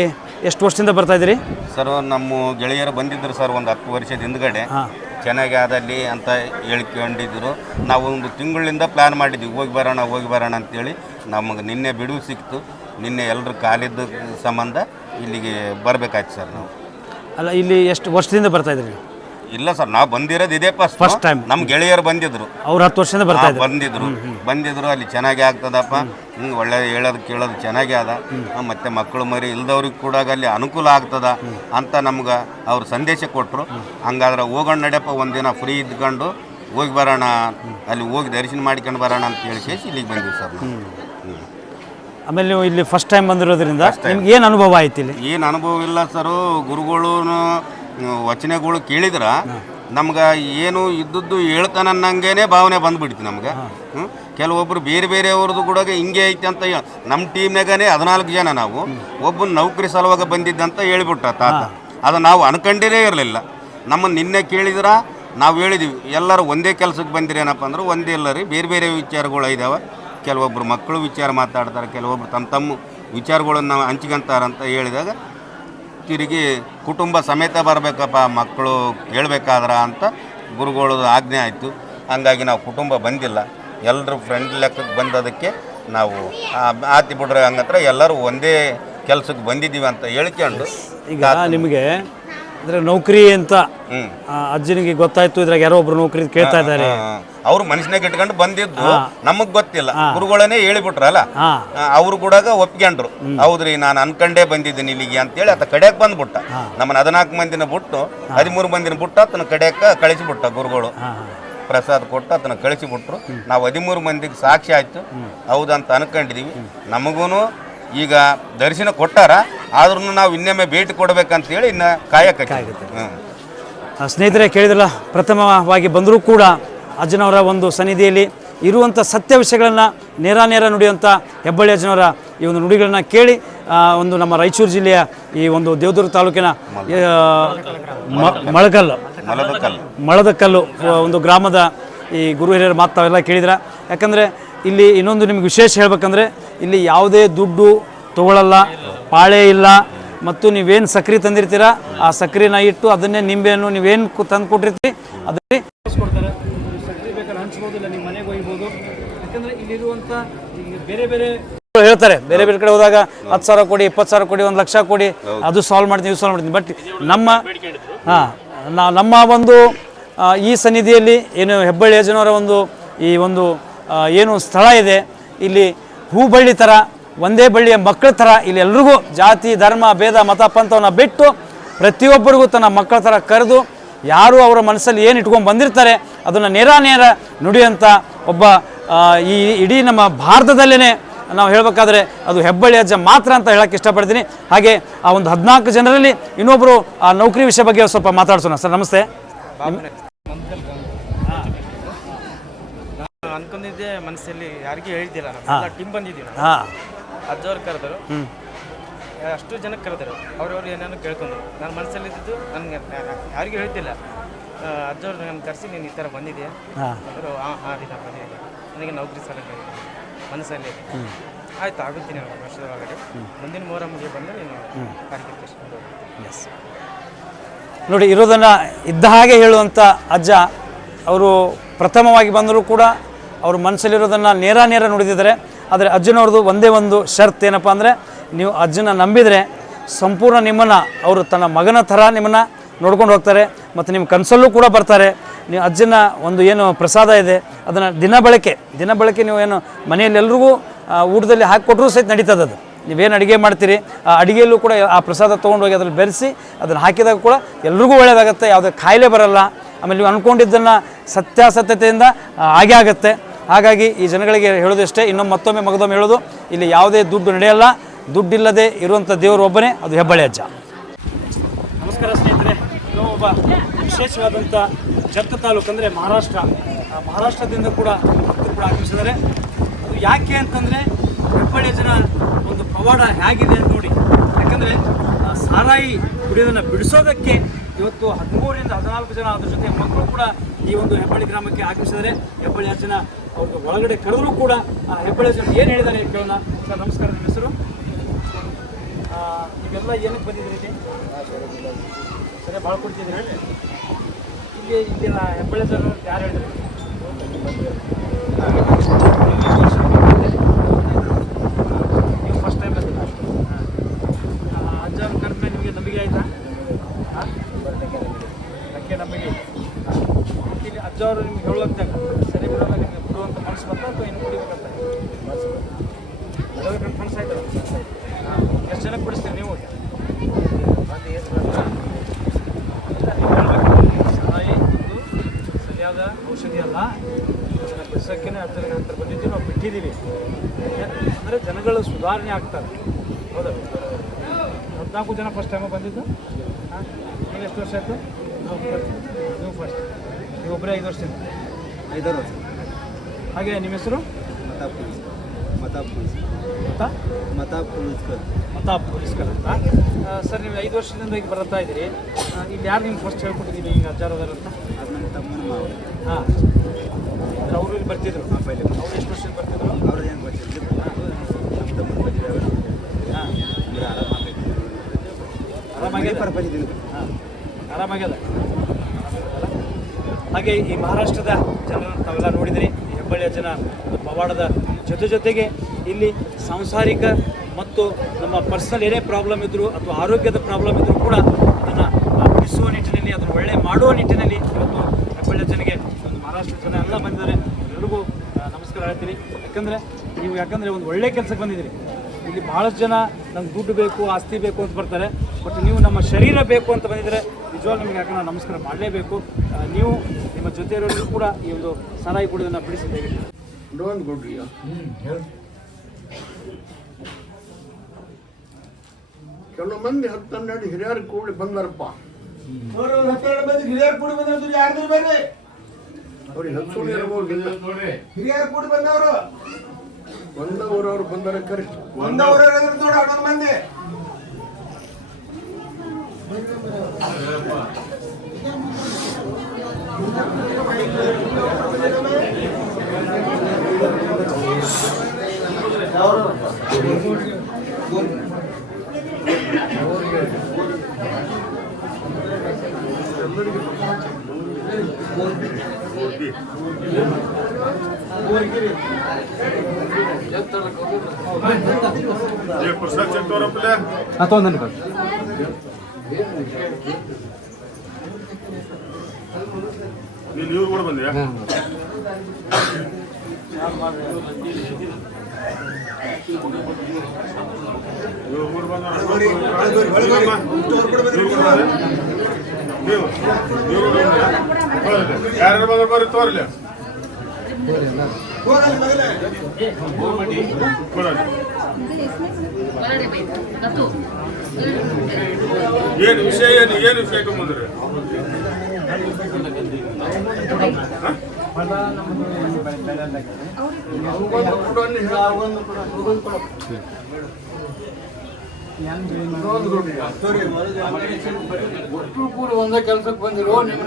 ಎಷ್ಟು ವರ್ಷದಿಂದ ಬರ್ತಾ ಇದ್ದೀರಿ? ಸರ್ ನಮ್ಮ ಗೆಳೆಯರು ಬಂದಿದ್ದರು ಸರ್ ಒಂದು 10 ವರ್ಷದ ಹಿಂದ್ಗಡೆ. ಚೆನ್ನಾಗಿ ಆದಲ್ಲಿ ಅಂತ ಹೇಳ್ಕೊಂಡಿದ್ರು. ನಾವು ಒಂದು ತಿಂಗಳಿಂದ ಪ್ಲ್ಯಾನ್ ಮಾಡಿದ್ವಿ ಹೋಗಿ ಬರೋಣ ಅಂತೇಳಿ. ನಮಗೆ ನಿನ್ನೆ ಬಿಡುವು ಸಿಕ್ತು. ನಿನ್ನೆ ಎಲ್ಲರೂ ಕಾಲಿದ್ದ ಸಂಬಂಧ ಇಲ್ಲಿಗೆ ಬರಬೇಕಾಯ್ತು ಸರ್ ನಾವು. ಅಲ್ಲ, ಇಲ್ಲಿ ಎಷ್ಟು ವರ್ಷದಿಂದ ಬರ್ತಾ ಇದ್ದೀರಿ? ಇಲ್ಲ ಸರ್, ನಾವು ಬಂದಿರೋದು ಇದೇ ಫಸ್ಟ್ ಟೈಮ್. ನಮ್ಮ ಗೆಳೆಯರು ಬಂದಿದ್ರು. ಅವ್ರು 10 ವರ್ಷದಿಂದ ಬಂದಿದ್ರು. ಅಲ್ಲಿ ಚೆನ್ನಾಗಿ ಆಗ್ತದಪ್ಪ, ಒಳ್ಳೆ ಹೇಳೋದು ಕೇಳೋದು ಚೆನ್ನಾಗಿ ಅದ. ಮತ್ತು ಮಕ್ಕಳು ಮರಿ ಇಲ್ದವ್ರಿಗೆ ಕೂಡ ಅಲ್ಲಿ ಅನುಕೂಲ ಆಗ್ತದ ಅಂತ ನಮ್ಗೆ ಅವ್ರು ಸಂದೇಶ ಕೊಟ್ಟರು. ಹಂಗಾದ್ರೆ ಹೋಗೋಣ ನಡೆಯಪ್ಪ, ಒಂದಿನ ಫ್ರೀ ಇದ್ಕೊಂಡು ಹೋಗಿ ಬರೋಣ, ಅಲ್ಲಿ ಹೋಗಿ ದರ್ಶನ ಮಾಡ್ಕೊಂಡು ಬರೋಣ ಅಂತ ಹೇಳಿ ಇಲ್ಲಿಗೆ ಬಂದಿವಿ ಸರ್ ನಾವು. ಆಮೇಲೆ ನೀವು ಇಲ್ಲಿ ಫಸ್ಟ್ ಟೈಮ್ ಬಂದಿರೋದ್ರಿಂದ ನಿಮ್ಗೆ ಏನು ಅನುಭವ ಆಯ್ತು ಇಲ್ಲಿ? ಏನು ಅನುಭವ ಇಲ್ಲ ಸರು. ಗುರುಗಳು ವಚನೆಗಳು ಕೇಳಿದ್ರೆ ನಮ್ಗೆ ಏನು ಇದ್ದದ್ದು ಹೇಳ್ತಾನನ್ನಂಗೆ ಭಾವನೆ ಬಂದುಬಿಡ್ತು ನಮ್ಗೆ. ಕೆಲವೊಬ್ಬರು ಬೇರೆಯವ್ರದ್ದು ಕೂಡ ಹಿಂಗೆ ಐತೆ ಅಂತ ನಮ್ಮ ಟೀಮ್ನಾಗನೇ 14 ಜನ ನಾವು ಒಬ್ಬನ ನೌಕರಿ ಸಲುವಾಗಿ ಬಂದಿದ್ದಂತ ಹೇಳಿಬಿಟ್ಟ ತಾತ. ಅದು ನಾವು ಅನ್ಕೊಂಡಿರೇ ಇರಲಿಲ್ಲ. ನಮ್ಮನ್ನು ನಿನ್ನೆ ಕೇಳಿದ್ರೆ ನಾವು ಹೇಳಿದ್ವಿ ಎಲ್ಲರೂ ಒಂದೇ ಕೆಲಸಕ್ಕೆ ಬಂದಿರಿ ಏನಪ್ಪ ಅಂದ್ರೆ ಒಂದೇ ಇಲ್ಲ ರೀ, ಬೇರೆ ವಿಚಾರಗಳು ಇದ್ದಾವೆ. ಕೆಲವೊಬ್ಬರು ಮಕ್ಕಳು ವಿಚಾರ ಮಾತಾಡ್ತಾರೆ, ಕೆಲವೊಬ್ರು ತಮ್ಮ ವಿಚಾರಗಳನ್ನು ಹಂಚ್ಕೊಂತಾರಂತ ಹೇಳಿದಾಗ ತಿರುಗಿ ಕುಟುಂಬ ಸಮೇತ ಬರಬೇಕಪ್ಪ ಮಕ್ಕಳು ಕೇಳಬೇಕಾದ್ರ ಅಂತ ಗುರುಗಳು ಆಜ್ಞೆ ಆಯಿತು. ಹಂಗಾಗಿ ನಾವು ಕುಟುಂಬ ಬಂದಿಲ್ಲ, ಎಲ್ಲರೂ ಫ್ರೆಂಡ್ ಲೆಕ್ಕಕ್ಕೆ ಬಂದದಕ್ಕೆ ನಾವು ಆತಿ ಬಿಡ್ರೆ ಹಂಗತ್ರ ಎಲ್ಲರೂ ಒಂದೇ ಕೆಲಸಕ್ಕೆ ಬಂದಿದ್ದೀವಿ ಅಂತ ಹೇಳ್ಕೊಂಡು. ಈಗ ನಿಮಗೆ ಅಂದರೆ ನೌಕರಿ ಅಂತ ಅಜ್ಜನಿಗೆ ಗೊತ್ತಾಯ್ತು, ಇದ್ರಾಗ ಯಾರೋ ಒಬ್ರು ನೌಕರಿ ಕೇಳ್ತಾ ಇದ್ದಾರೆ. ಅವ್ರು ಮನುಷ್ಯನಾಗ ಇಟ್ಕೊಂಡು ಬಂದಿದ್ದು ನಮಗ್ ಗೊತ್ತಿಲ್ಲ, ಗುರುಗಳನ್ನೇ ಹೇಳಿಬಿಟ್ರಲ್ಲ, ಅವ್ರು ಕೂಡ ಒಪ್ಕೊಂಡ್ರು. ಹೌದ್ರಿ ನಾನು ಅನ್ಕಂಡೇ ಬಂದಿದ್ದೀನಿ ಇಲ್ಲಿಗೆ ಅಂತೇಳಿ ಆತ ಕಡೆಯಕ್ಕೆ ಬಂದ್ಬಿಟ್ಟ. ನಮ್ಮನ್ನ 14 ಮಂದಿನ ಬಿಟ್ಟು 13 ಮಂದಿನ ಬಿಟ್ಟು ಆತನ ಕಡೆಯಕ್ಕೆ ಕಳಿಸಿಬಿಟ್ಟ ಗುರುಗಳು. ಪ್ರಸಾದ ಕೊಟ್ಟು ಅದನ್ನ ಕಳಿಸಿಬಿಟ್ರು. ನಾವು 13 ಮಂದಿಗೆ ಸಾಕ್ಷಿ ಆಯ್ತು, ಹೌದಂತ ಅನ್ಕೊಂಡಿದೀವಿ. ನಮಗೂ ಈಗ ದರ್ಶನ ಕೊಟ್ಟಾರ, ಆದ್ರೂ ನಾವು ಇನ್ನೊಮ್ಮೆ ಭೇಟಿ ಕೊಡ್ಬೇಕಂತೇಳಿ ಇನ್ನು ಕಾಯಕ್ಕೆ. ಸ್ನೇಹಿತರೆ ಕೇಳಿದ್ರಲ್ಲ, ಪ್ರಥಮವಾಗಿ ಬಂದರೂ ಕೂಡ ಅಜ್ಜನವರ ಒಂದು ಸನ್ನಿಧಿಯಲ್ಲಿ ಇರುವಂಥ ಸತ್ಯ ವಿಷಯಗಳನ್ನು ನೇರ ನುಡಿಯುವಂಥ ಹೆಬ್ಬಳ್ಳಿ ಅಜ್ಜನವರ ಈ ಒಂದು ನುಡಿಗಳನ್ನು ಕೇಳಿ ಒಂದು ನಮ್ಮ ರಾಯಚೂರು ಜಿಲ್ಲೆಯ ಈ ಒಂದು ದೇವದುರ್ಗ ತಾಲೂಕಿನ ಮಳದಕಲ್ಲು ಒಂದು ಗ್ರಾಮದ ಈ ಗುರು ಹಿರಿಯರ ಮಾತು ತಾವೆಲ್ಲ ಕೇಳಿದ್ರ. ಯಾಕಂದರೆ ಇಲ್ಲಿ ಇನ್ನೊಂದು ನಿಮ್ಗೆ ವಿಶೇಷ ಹೇಳ್ಬೇಕಂದ್ರೆ ಇಲ್ಲಿ ಯಾವುದೇ ದುಡ್ಡು ತೊಗೊಳ್ಳಲ್ಲ, ಪಾಳೆ ಇಲ್ಲ. ಮತ್ತು ನೀವೇನು ಸಕ್ರೆ ತಂದಿರ್ತೀರ ಆ ಸಕ್ರೆನ ಇಟ್ಟು ಅದನ್ನೇ ನಿಂಬೆಯನ್ನು ನೀವೇನು ತಂದು ಕೊಟ್ಟಿರ್ತೀರಿ ಅದನ್ನೇ ಕೊಡ್ತಾರೆ. ಸಕ್ರೆ ಬೇಕಾದ್ರೆ ಹಂಚ್ಬೋದಿಲ್ಲ, ನಿಮ್ಮ ಮನೆಗೆ ಒಯ್ಬೋದು. ಯಾಕಂದರೆ ಇಲ್ಲಿರುವಂಥ ಬೇರೆ ಹೇಳ್ತಾರೆ, ಬೇರೆ ಕಡೆ ಹೋದಾಗ 10,000 ಕೊಡಿ, 20,000 ಕೊಡಿ, 1 ಲಕ್ಷ ಕೊಡಿ, ಅದು ಸಾಲ್ವ್ ಮಾಡ್ತೀನಿ ಬಟ್ ನಮ್ಮ ಒಂದು ಈ ಸನ್ನಿಧಿಯಲ್ಲಿ ಏನು ಹೆಬ್ಬಳ್ಳಿ ಅಜ್ಜನವರ ಒಂದು ಈ ಒಂದು ಏನು ಸ್ಥಳ ಇದೆ, ಇಲ್ಲಿ ಹೂಬಳ್ಳಿ ಥರ ಒಂದೇ ಬಳ್ಳಿಯ ಮಕ್ಕಳ ಥರ ಇಲ್ಲಿ ಎಲ್ರಿಗೂ ಜಾತಿ ಧರ್ಮ ಭೇದ ಮತ ಪಂಥವನ್ನು ಬಿಟ್ಟು ಪ್ರತಿಯೊಬ್ಬರಿಗೂ ತನ್ನ ಮಕ್ಕಳ ಥರ ಕರೆದು ಯಾರು ಅವರ ಮನಸ್ಸಲ್ಲಿ ಏನು ಇಟ್ಕೊಂಡು ಬಂದಿರ್ತಾರೆ ಅದನ್ನು ನೇರ ನುಡಿಯುವಂಥ ಒಬ್ಬ ಈ ಇಡೀ ನಮ್ಮ ಭಾರತದಲ್ಲೇ ನಾವು ಹೇಳಬೇಕಾದ್ರೆ ಅದು ಹೆಬ್ಬಳ್ಳಿ ಅಜ್ಜ ಮಾತ್ರ ಅಂತ ಹೇಳಕ್ಕೆ ಇಷ್ಟಪಡ್ತೀನಿ. ಹಾಗೆ ಆ ಒಂದು 14 ಜನರಲ್ಲಿ ಇನ್ನೊಬ್ಬರು ಆ ನೌಕರಿ ವಿಷಯ ಬಗ್ಗೆ ಸ್ವಲ್ಪ ಮಾತಾಡ್ಸೋಣ. ಸರ್ ನಮಸ್ತೆ. ಅನ್ಕೊಂಡಿದ್ದೆ ಮನಸ್ಸಲ್ಲಿ ಯಾರಿಗೂ ಹೇಳ್ತಿಲ್ಲ, ಟೀಮ್ ಬಂದಿದ್ದೀವಿ. ಅಜ್ಜವ್ರು ಕರೆದರು, ಅಷ್ಟು ಜನಕ್ಕೆ ಕರೆದರು ಅವ್ರವ್ರು ಏನೇನೋ ಕೇಳ್ಕೊಂಡ್ರು ನನ್ನ ಮನಸ್ಸಲ್ಲಿದ್ದು ನನಗೆ ಯಾರಿಗೂ ಹೇಳ್ತಿಲ್ಲ ಅಜ್ಜವ್ರು ನನ್ನ ಕರೆಸಿ ನೀನು ಈ ಥರ ಬಂದಿದೆಯಾ ಅವರು ಹಾಂ ರೀ ನಾನು ಬಂದಿದ್ದೆ ನನಗೆ ನೌಕರಿ ಸಲಕ ಮನಸ್ಸಲ್ಲಿ ಆಯ್ತು ಆಗುತ್ತೀನಿ ನಾನು ವರ್ಷದ ಒಳಗಡೆ ಮುಂದಿನ ಮೊಹರಂಗೆ ಬಂದರೆ ನೀನು ಕಾರ್ಯಕ್ರಮ ಎಸ್ ನೋಡಿ, ಇರೋದನ್ನು ಇದ್ದ ಹಾಗೆ ಹೇಳುವಂಥ ಅಜ್ಜ ಅವರು ಪ್ರಥಮವಾಗಿ ಬಂದರೂ ಕೂಡ ಅವ್ರ ಮನಸ್ಸಲ್ಲಿರೋದನ್ನು ನೇರ ನುಡಿದಿದ್ದಾರೆ. ಆದರೆ ಅಜ್ಜನವ್ರದ್ದು ಒಂದೇ ಒಂದು ಷರ್ತ್ ಏನಪ್ಪ ಅಂದರೆ, ನೀವು ಅಜ್ಜನ ನಂಬಿದರೆ ಸಂಪೂರ್ಣ ನಿಮ್ಮನ್ನು ಅವರು ತನ್ನ ಮಗನ ಥರ ನಿಮ್ಮನ್ನು ನೋಡ್ಕೊಂಡು ಹೋಗ್ತಾರೆ ಮತ್ತು ನಿಮ್ಮ ಕನಸಲ್ಲೂ ಕೂಡ ಬರ್ತಾರೆ. ನೀವು ಅಜ್ಜನ ಒಂದು ಏನು ಪ್ರಸಾದ ಇದೆ ಅದನ್ನು ದಿನ ಬಳಕೆ ನೀವು ಏನು ಮನೆಯಲ್ಲಿ ಎಲ್ರಿಗೂ ಊಟದಲ್ಲಿ ಹಾಕಿಕೊಟ್ರೂ ಸಹಿತ ನಡೀತದೆ. ಅದು ನೀವೇನು ಅಡುಗೆ ಮಾಡ್ತೀರಿ ಆ ಅಡುಗೆಯಲ್ಲೂ ಕೂಡ ಆ ಪ್ರಸಾದ ತೊಗೊಂಡೋಗಿ ಅದ್ರಲ್ಲಿ ಬೆರೆಸಿ ಅದನ್ನು ಹಾಕಿದಾಗ ಕೂಡ ಎಲ್ರಿಗೂ ಒಳ್ಳೆಯದಾಗುತ್ತೆ, ಯಾವುದೇ ಕಾಯಿಲೆ ಬರಲ್ಲ. ಆಮೇಲೆ ನೀವು ಅಂದ್ಕೊಂಡಿದ್ದನ್ನು ಸತ್ಯಾಸತ್ಯತೆಯಿಂದ ಆಗೇ ಆಗುತ್ತೆ. ಹಾಗಾಗಿ ಈ ಜನಗಳಿಗೆ ಹೇಳೋದಷ್ಟೇ, ಮತ್ತೊಮ್ಮೆ ಮಗದೊಮ್ಮೆ ಹೇಳೋದು, ಇಲ್ಲಿ ಯಾವುದೇ ದುಡ್ಡು ನಡೆಯಲ್ಲ. ದುಡ್ಡಿಲ್ಲದೆ ಇರುವಂಥ ದೇವರು ಒಬ್ಬನೇ, ಅದು ಹೆಬ್ಬಳ್ಳಿ ಅಜ್ಜ. ನಮಸ್ಕಾರ ಸ್ನೇಹಿತರೆ, ಒಬ್ಬ ವಿಶೇಷವಾದಂಥ ಜತ್ತ ತಾಲೂಕು ಅಂದರೆ ಮಹಾರಾಷ್ಟ್ರದಿಂದ ಕೂಡ ಆಗಮಿಸಿದ್ದಾರೆ. ಅದು ಯಾಕೆ ಅಂತಂದರೆ ಹೆಬ್ಬಳ್ಳಿ ಜನ ಒಂದು ಪವಾಡ ಹೇಗಿದೆ ಅಂತ ನೋಡಿ. ಯಾಕಂದರೆ ಸಾರಾಯಿ ಕುಡಿಯೋದನ್ನು ಬಿಡಿಸೋದಕ್ಕೆ ಇವತ್ತು 13 ರಿಂದ 14 ಜನ, ಅದ್ರ ಜೊತೆ ಮಕ್ಕಳು ಕೂಡ ಈ ಒಂದು ಹೆಬ್ಬಳ್ಳಿ ಗ್ರಾಮಕ್ಕೆ ಆಗಮಿಸಿದ್ದಾರೆ. ಹೆಬ್ಬಳ್ಳಿ ಅಜ್ಜನ ಅವ್ರಿಗೆ ಒಳಗಡೆ ಕರೆದರೂ ಕೂಡ ಹೆಬ್ಬಳ್ಳಿ ಅಜ್ಜನ ಏನು ಹೇಳಿದ್ದಾರೆ ಕೇಳೋಣ. ಸರ್ ನಮಸ್ಕಾರ, ನಿಮ್ಮ ಹೆಸರು? ನೀವೆಲ್ಲ ಏನಕ್ಕೆ ಬಂದಿದ್ದೀರಿ? ಸರಿ, ಭಾಳ ಕೊಡ್ತಿದ್ದೀರಿ ಇಲ್ಲಿ ಹೆಬ್ಬಳ್ಳಿ ಅಜ್ಜನ ಯಾರು ಹೇಳಿದ್ರು? ನೀವು ಫಸ್ಟ್ ಟೈಮ್ ಬಂದಿಲ್ಲ? ಅಜ್ಜನ ಕರೆದ ಮೇಲೆ ನಿಮಗೆ ನಂಬಿಕೆ ಆಯಿತಾ? ಅದಕ್ಕೆ ನಂಬಿಕೆ ಇಲ್ಲಿ ಅಜ್ಜವರು ನಿಮ್ಗೆ ಹೇಳುವಂತಾಗ ಸರಿ ಬಿಡೋಲ್ಲ, ನಿಮಗೆ ಬಿಡುವಂಥ ಮನಸ್ಸು ಬಂತ ಅಥವಾ ಇನ್ನು ಕುಡಿಬೇಕಂತ ಮನಸ್ಸು ಆಯ್ತಲ್ಲ? ಎಷ್ಟು ಜನಕ್ಕೆ ಬಿಡಿಸ್ತೀರಿ ನೀವು? ಸರಾಯಿ ಒಂದು ಸರಿಯಾದ ಔಷಧಿ ಅಲ್ಲ. ಅದನ್ನು ಬಿಡಿಸೋಕ್ಕೇ ಅಜ್ಜನ ಹತ್ರ ಬಂದಿದ್ದೀವಿ, ನಾವು ಬಿಟ್ಟಿದ್ದೀವಿ. ಅಂದರೆ ಜನಗಳು ಸುಧಾರಣೆ ಆಗ್ತಾರೆ. ಹೌದಾ? 14 ಜನ ಫಸ್ಟ್ ಟೈಮ್ ಬಂದಿದ್ದು. ನೀವು ಎಷ್ಟು ವರ್ಷ ಆಯಿತು? ನೀವು ಫಸ್ಟ್, ನೀವು ಒಬ್ಬರೇ 5 ವರ್ಷದಿಂದ? 5 ವರ್ಷ. ಹಾಗೆ ನಿಮ್ಮ ಹೆಸರು? ಮತಾಬ್ ಪೊಲೀಸ್ಕರ್ ಅಂತ. ಸರ್, ನೀವು 5 ವರ್ಷದಿಂದ ಈಗ ಬರ್ತಾ ಇದ್ದೀರಿ. ಇಲ್ಲಿ ಯಾರು ನಿಮ್ಗೆ ಫಸ್ಟ್ ಹೇಳ್ಕೊಟ್ಟಿದ್ದೀನಿ ಹಿಂಗೆ ಅಜ್ಜಾರೋದಾರಂತ? ಹಾಂ, ಅಂದರೆ ಅವರು ಇಲ್ಲಿ ಬರ್ತಿದ್ರು. ಅವ್ರು ಎಷ್ಟು ವರ್ಷದಿಂದ ಬರ್ತಿದ್ರು? ಅವ್ರು ಏನು ಬರ್ತಿದ್ರು? ಹಾಂ, ಆರಾಮಾಗ್ಯದ. ಹಾಗೆ ಈ ಮಹಾರಾಷ್ಟ್ರದ ಜನರನ್ನು ತಾವೆಲ್ಲ ನೋಡಿದಿರಿ. ಈ ಹೆಬ್ಬಳ್ಳಿ ಅಜ್ಜನ ಪವಾಡದ ಜೊತೆಗೆ ಇಲ್ಲಿ ಸಾಂಸಾರಿಕ ಮತ್ತು ನಮ್ಮ ಪರ್ಸನಲ್ ಏನೇ ಪ್ರಾಬ್ಲಮ್ ಇದ್ದರೂ ಅಥವಾ ಆರೋಗ್ಯದ ಪ್ರಾಬ್ಲಮ್ ಇದ್ದರೂ ಕೂಡ ಅದನ್ನು ಬಿಡಿಸುವ ನಿಟ್ಟಿನಲ್ಲಿ, ಅದನ್ನು ಒಳ್ಳೆ ಮಾಡುವ ನಿಟ್ಟಿನಲ್ಲಿ ಇವತ್ತು ಹೆಬ್ಬಳ್ಳಿ ಅಜ್ಜನಿಗೆ ಒಂದು ಮಹಾರಾಷ್ಟ್ರ ಜನ ಎಲ್ಲ ಬಂದಿದ್ದಾರೆ. ಎಲ್ಲರಿಗೂ ನಮಸ್ಕಾರ ಹೇಳ್ತೀನಿ. ಯಾಕಂದರೆ ಒಂದು ಒಳ್ಳೆ ಕೆಲಸಕ್ಕೆ ಬಂದಿದ್ದೀರಿ. ಇಲ್ಲಿ ಭಾಳಷ್ಟು ಜನ ನಂಗೆ ದುಡ್ಡು ಬೇಕು, ಆಸ್ತಿ ಬೇಕು ಅಂತ ಬರ್ತಾರೆ. ಬಟ್ ನೀವು ನಮ್ಮ ಶರೀರ ಬೇಕು ಅಂತ ಬಂದಿದ್ದರೆ ನಿಜವಾಗ್ಲೂ ನಿಮಗೆ ಯಾಕಂದ್ರೆ ನಮಸ್ಕಾರ ಮಾಡಲೇಬೇಕು. ನೀವು ನಿಮ್ಮ ಜೊತೆಯವರಿಗೂ ಕೂಡ ಈ ಒಂದು ಸಾರಾಯಿ ಕುಡಿಯೋದನ್ನು ಬಿಡಿಸಿದ್ದೇವೆ. ಕೆಲವು ಮಂದಿ 10-12 ಹಿರಿಯರು ಕೂಡಿ ಬಂದಾರಪ್ಪ. ಅವ್ರಿಗೆ ಹತ್ತು ಇರಬಹುದಿಲ್ಲ. ಹಿರಿಯರು ಕೂಡಿ ಬಂದವರು ಒಂದೂರವ್ರು ಬಂದರೆ ಕರೆ ಮಂದಿ ನೀನು ಇವ್ರು ಕೂಡ ಬಂದ್ಯಾ? ಯಾರು ಬಂದ್ರೆ ಬರ್ರಿ ತೋರ್ಲಿ. ಏನು ವಿಷಯ? ಏನು ವಿಷಯಕ್ಕೆ ಬಂದ್ರೆ? ಒಟ್ಟು ಕೂಡ ಒಂದೇ ಕೆಲಸಕ್ಕೆ ಬಂದಿರೋ ನಿಮ್ಮ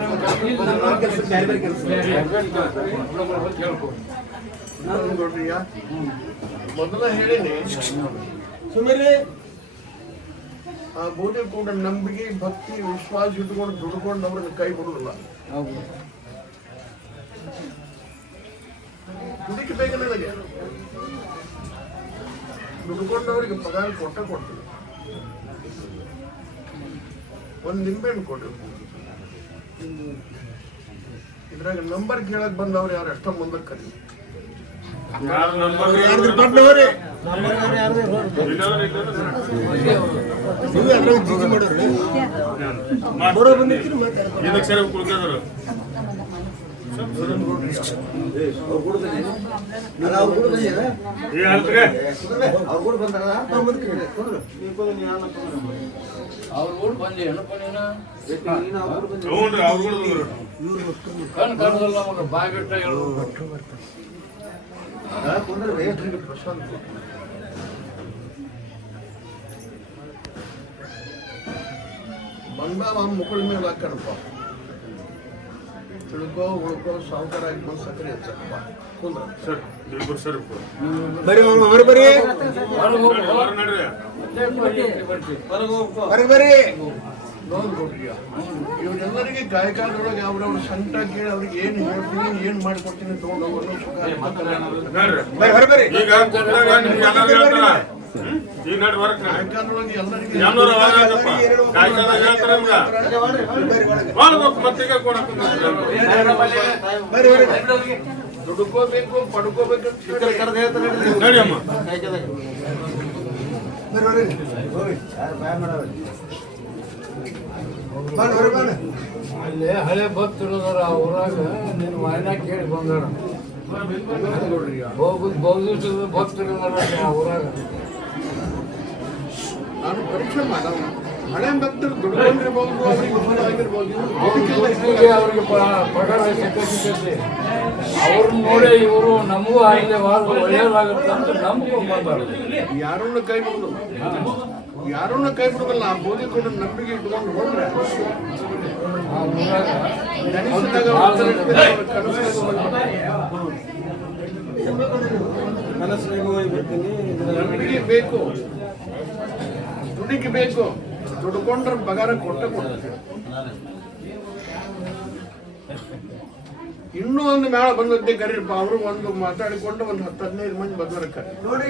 ಕೇಳ್ಕೊ ಮೊದಲ ಹೇಳಿನಿ ಸುಮ್ಮನೆ ಆ ಬೋಧೆ ಕೂಡ ನಂಬಿಕೆ ಭಕ್ತಿ ವಿಶ್ವಾಸ ಇಟ್ಕೊಂಡು ದುಡ್ಕೊಂಡು ಅವ್ರನ್ನ ಕೈ ಬಿಡುದಿಲ್ಲ ದುಡಿಕೆ ಬೇಕು ನನಗೆ ದುಡ್ಕೊಂಡವ್ರಿಗೆ ಪಗಾರ ಕೊಡ್ತೀವಿ ಒಂದು ನಿಂಬೆಹಣ್ಣು ಕೊಡ್ರಿ ಇದ್ರಾಗ ನಂಬರ್ ಕೇಳಕ್ ಬಂದವ್ರು ಯಾರು ಎಷ್ಟೋ ಮುಂದಕ್ಕೆ ಕರಿ ಬಾಯ್ಬಿಟ್ಟ ಬಂದ ಮುಕ್ಕಳ ಮೇಲೆ ಹಾಕಣಪ್ಪ ತಿಳ್ಕೊ ಉಳ್ಕೊ ಸಾವುಕಾರ ಆಗಿ ಬಂದು ಸಕ್ಕರೆ ಹೆಚ್ಚಪ್ಪ ಕುಂದ್ರ ಇವರೆಲ್ಲರಿಗೆ ಗಾಯಕರೊಳಗೆ ಅವ್ರವ್ರ ಸಂಕಟ ಕೇಳಿ ಅವ್ರಿಗೆ ಏನು ಹೇಳ್ತೀನಿ ಏನು ಮಾಡಿಕೊಡ್ತೀನಿ ತಗೊಂಡೋಗೋದು ದುಡ್ಕೋಬೇಕು ಪಡ್ಕೋಬೇಕು ಅಲ್ಲೇ ಹಳೆ ಭಕ್ತರದಾರ ಊರಾಗ ನಿನ್ನ ವಾಯನ ಕೇಳಿ ಬಂದಾರ ಬಹುದೂಷ ಭಕ್ತರದಾರ ಊರಾಗ ನಾನು ಪರೀಕ್ಷೆ ಮಾಡ ಹಳೆ ಭಕ್ತರು ದುಡ್ಕೊಂಡಿರ್ಬೋದು ಅವ್ರಿಗೆ ಪಗಾರ ಸಿಕ್ಕೈತಿ ಅವ್ರನ್ನ ನೋಡಿ ಇವರು ನಮಗೂ ಆಗಲೇ ಒಳ್ಳೆಯದಾಗುತ್ತೆ ಅಂತ ನಮಗೂ ಬಂದಾರ ಯಾರನ್ನು ಕೈ ಬಿಡುದು ಯಾರನ್ನ ಕೈ ಬಿಡೋದಲ್ಲ ಆ ಬೋಧಿ ಕೂಡ ನಂಬಿಕೆ ಇಟ್ಕೊಂಡು ಹೋದ್ರೆ ನಂಬಿಕೆ ಬೇಕು ದುಡಿಕೆ ಬೇಕು ದುಡ್ಕೊಂಡ್ರೆ ಪಗಾರ ಕೊಡ್ತೇವೆ ಇನ್ನೂ ಒಂದು ಮೇಳ ಬಂದದ್ದೇ ಕರೀರಪ್ಪ ಅವರು ಒಂದು ಮಾತಾಡಿಕೊಂಡು ಒಂದು 10-15 ಮಂದಿ ಬಂದವರ ಕರಿ ನೋಡಿ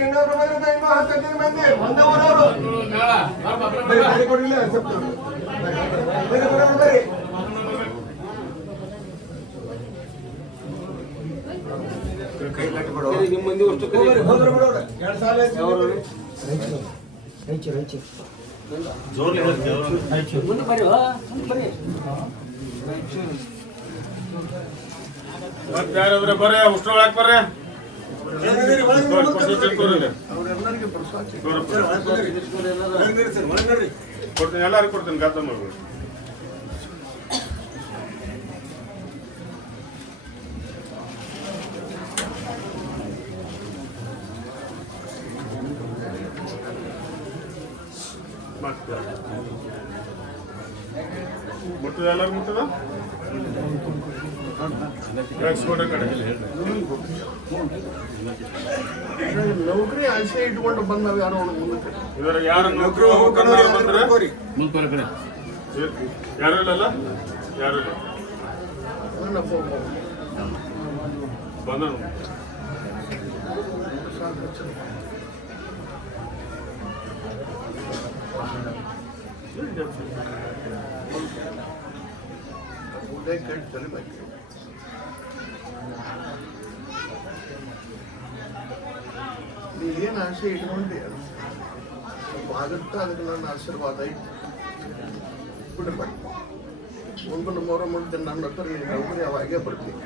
ಯಾರಾದ್ರೆ ಬರ್ರೆ ಉಷ್ಟ್ರೊಳಗೆ ಬರ್ರೆ ಅವರೆಲ್ಲರಿಗೆ ಪ್ರಸಾದ ಕೊಡ್ತೀನಿ ಎಲ್ಲರಿಗೂ ಕೊಡ್ತೀನಿ ಗಾತ ಮಾಡ್ಬೋದು ಮುಟ್ಟದ ಎಲ್ಲರೂ ಮುಟ್ಟದ ನೌಕರಿ ಆಸೆ ಇಟ್ಕೊಂಡು ಬಂದವ ಯಾರೋ ಮುಂದಕ್ಕೆ ಇದ್ರ ಯಾರ ನೌಕರಿ ಬಂದ್ರೆ ಯಾರು ಇಲ್ಲಲ್ಲ ಯಾರು ಇಲ್ಲ ಬಂದ ಕೈ ತಲೆಬೇಕು ನೀ ಏನು ಆಸೆ ಇಟ್ಕೊಂಡೆ ಸ್ವಲ್ಪ ಆಗುತ್ತಾ ಅದಕ್ಕೆ ನನ್ನ ಆಶೀರ್ವಾದ ಐತಿ ಬಿಡಬೇಡಿ ಮುಂದಿನ ಮೊರ ಮುಂದೆ ನನ್ನ ಹತ್ರ ನೀನು ನೌಕರಿ ಅವಾಗೇ ಬರ್ತೀನಿ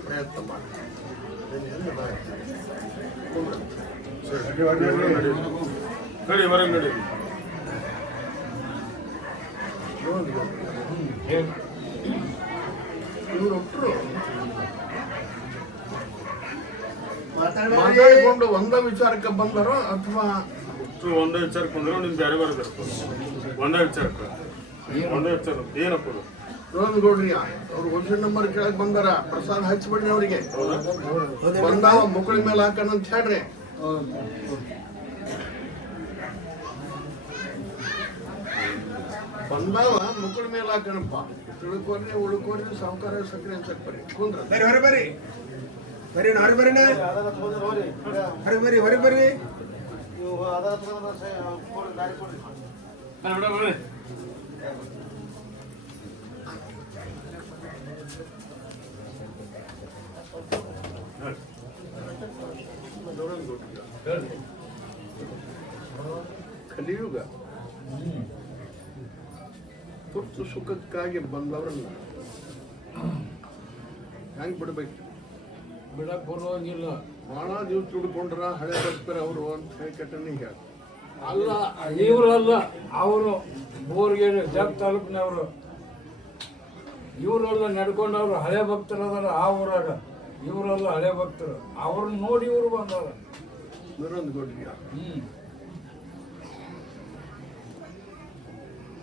ಪ್ರಯತ್ನ ಮಾಡಿ ನಡಿ ಹೊರಗೆ ನಡಿ ಇವರೊಟ್ಟರು ಮಾತಾಡಿಕೊಂಡು ಒಂದ ವಿಚಾರಕ್ಕೆ ಬಂದರೋ ಅಥವಾ ಅಷ್ಟು ಒಂದೇ ವಿಚಾರಕ್ಕೆ ಬಂದ್ರೆ ನಿಮ್ಗೆ ಬೇರೆ ಬೇರೆ ಬೇಕು ಒಂದೇ ವಿಚಾರಕ್ಕೆ ಏನಪ್ಪ ಅದು? ರೋಹನ್ಗೌಡ್ರಿ ಅವ್ರು ವರ್ಷ ನಂಬರ್ ಕೆಳಗೆ ಬಂದಾರ, ಪ್ರಸಾದ ಹಚ್ಬಿಡ್ರಿ ಅವರಿಗೆ. ಬಂದಾವ ಮುಕ್ಕಳ ಮೇಲೆ ಹಾಕಂತ ಹೇಳ್ರಿ. ಬಂದಾವ ಮುಕ್ಕಳ ಮೇಲೆ ಹಾಕಣಪ್ಪ. ತಿಳ್ಕೊರಿ ಉಳ್ಕೊರಿ ಸಾವುಕಾರ ಸಕ್ಕರೆ ಅಂತ ಬರ್ರಿ ಕುಂದ್ರ. ಬರ್ರಿ ಹೊರ ಬರ್ರಿ ಬರ್ರಿ ಹೊರ ಬರ್ರಿ ಹೊರ ಬರ್ರಿ ಹೊರ ಬರ್ರಿ. ಕಲಿಯುಗ ತುರ್ತು ಸುಖಕ್ಕಾಗಿ ಬಂದವರನ್ನ ಹೆಂಗ್ ಬಿಡ್ಬೇಕು? ಬಿಡಕ್ ಬರುವಂಗಿಲ್ಲ. ಭಾಳ ದಿವ್ಸ ದುಡ್ಕೊಂಡ್ರ ಹಳೆ ಬರ್ತಾರೆ ಅವರು ಅಂತ ಹೇಳಿ ಕೆಟ್ಟನೆ ಹೇಳ. ಅಲ್ಲ ಇವರಲ್ಲ, ಅವರು ಬೋರ್ಗೇರಿ ಜಗ್ ತಾಲೂಕಿನವರು. ಇವರೆಲ್ಲ ನಡ್ಕೊಂಡವ್ರು ಹಳೆ ಭಕ್ತರು ಅದಾರ ಆ ಊರಾಗ. ಇವರೆಲ್ಲ ಹಳೆ ಭಕ್ತರು, ಅವ್ರನ್ನ ನೋಡಿ ಇವರು ಬಂದಾರ. ನುರಂದ್ಗೌಡ್ರಿಗೆ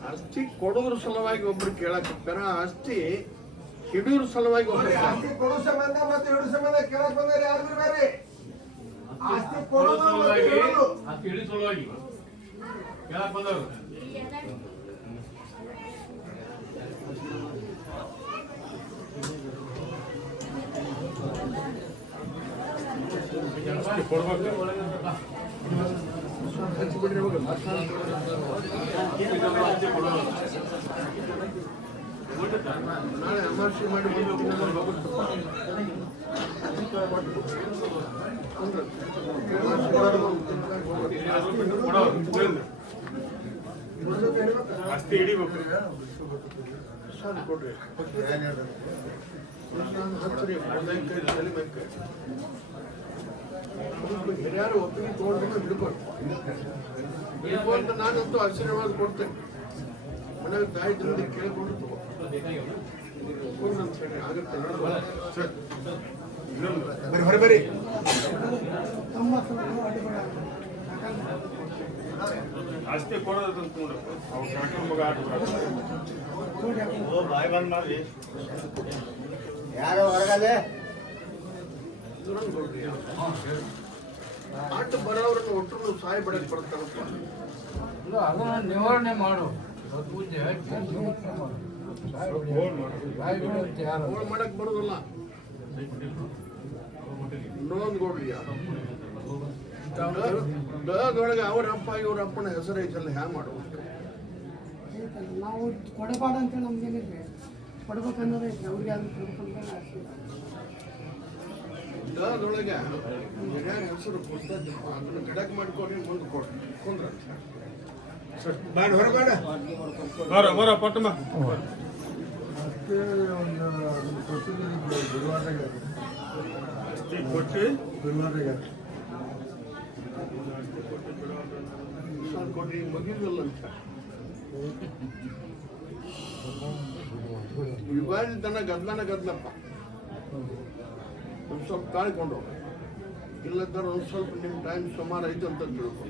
ಆಸ್ತಿ ಕೊಡೋದ್ರ ಸಲುವಾಗಿ ಒಬ್ರು ಕೇಳಕ್ತಾರ, ಆಸ್ತಿ ಹಿಡಿಯೋದ್ರ ಸಲುವಾಗಿ ಒಬ್ರು. ಆಸ್ತಿ ಕೊಡೋ ಸಂಬಂಧ ಮತ್ತೆ ಹಿಡಿಯೋ ಸಂಬಂಧ ಕೇಳಕ್ ಬಂದಾರೆ ಯಾರು ಬೇರೆ. ಆಸ್ತಿ ಕೊಡೋದು ಮತ್ತೆ ಹಿಡಿಯೋದು. ಹಿಡಿ ಸಲುವಾಗಿ ಕೇಳಕ್ ಬಂದವರು. ನಾಳೆ ಅಮಾವಾಸ್ಯೆ ಮಾಡಿ ಅಷ್ಟೇ ಹಿಡಿಬೇಕು. ಪ್ರಸಾದ ಕೊಡ್ರಿ, ಹಚ್ಚ್ರಿ, ಬದನೆಕಾಯಿ ತಲೆ ಮೆಕ್ಕ ಹಿರಿಯರು ಒಪ್ಪಿಗೆ ತಗೊಂಡ್ರೆ ಹಿಡ್ಕೊಂಡು ನಾನಂತೂ ಆಶೀರ್ವಾದ ಕೊಡ್ತೇನೆ. ಮನೆಗೆ ತಾಯಿ ತಂದೆ ಕೇಳಿಕೊಂಡು ತಗೋ ಅಂತ ಹೇಳಿ ಆಗುತ್ತೆ. ಬರ್ರಿ ಹೊರ ಬರ್ರಿ. ಅಷ್ಟೇ ಕೊಡೋದಂತ ನೋಡಪ್ಪ. ಅವ್ರು ಕಾಕನ ಮಗ ಆಟ ಬಾಯ್ ಬಂದ್ ಮಾಡಿ ಯಾರೋ ಹೊರಗಲೆ ಆಟ ಬರೋವ್ರನ್ನ ಒಟ್ಟರು ಸಹಾಯ ಬಿಡಕ್ ಬರ್ತಾರಪ್ಪ. ಅದನ್ನ ನಿವಾರಣೆ ಮಾಡು. ಹೋಳ್ ಮಾಡಕ್ ಬರೋದಿಲ್ಲ. ನೋಂದ್ಗೌಡ್ರಿ ದೊಳಗೆ ಅವ್ರ ಅಪ್ಪ ಇವ್ರ ಅಪ್ಪನ ಹೆಸರು ಐತಲ್ಲ, ಹ್ಯಾಂಗ ಮಾಡುವ? ನಾವು ಕೊಡಬಾರ್ದು ಅಂತೇಳಿ ನಮ್ಗೇನಿಲ್ಲ, ಕೊಡ್ಬೇಕನ್ನೋದು ಐತಿ. ಅವ್ರಿಗೆ ಅದನ್ನ ಕೊಡ್ಬೇಕಂತ ದೊಳಗೆ ಹಿರಿಯರ ಹೆಸರು ಕೊಡ್ತೈತಪ್ಪ, ಅದನ್ನ ಗಡಕ್ ಮಾಡ್ಕೊಡ್ರಿ, ಮುಂದೆ ಕೊಡ್ರಿ ಕುಂದ್ರ. ಬಾಡ ಹೊರ ಬಾಡ ಬರ ಬರ ಪಟ್ಟಮ್ಮ. ಅಷ್ಟೇ ಕೊಟ್ಟು ಕೊಡ್ರಿ, ಮಗಿಲ್ಲ ಅಂತ ಯುಗಾದಿ ತನ ಗದ್ಲಪ್ಪ. ಒಂದು ಸ್ವಲ್ಪ ತಾಳ್ಕೊಂಡು ಇಲ್ಲದಾರ ಒಂದು ಸ್ವಲ್ಪ ನಿಮ್ಮ ಟೈಮ್ ಸುಮಾರು ಐತೆ ಅಂತ ತಿಳ್ಕೊ.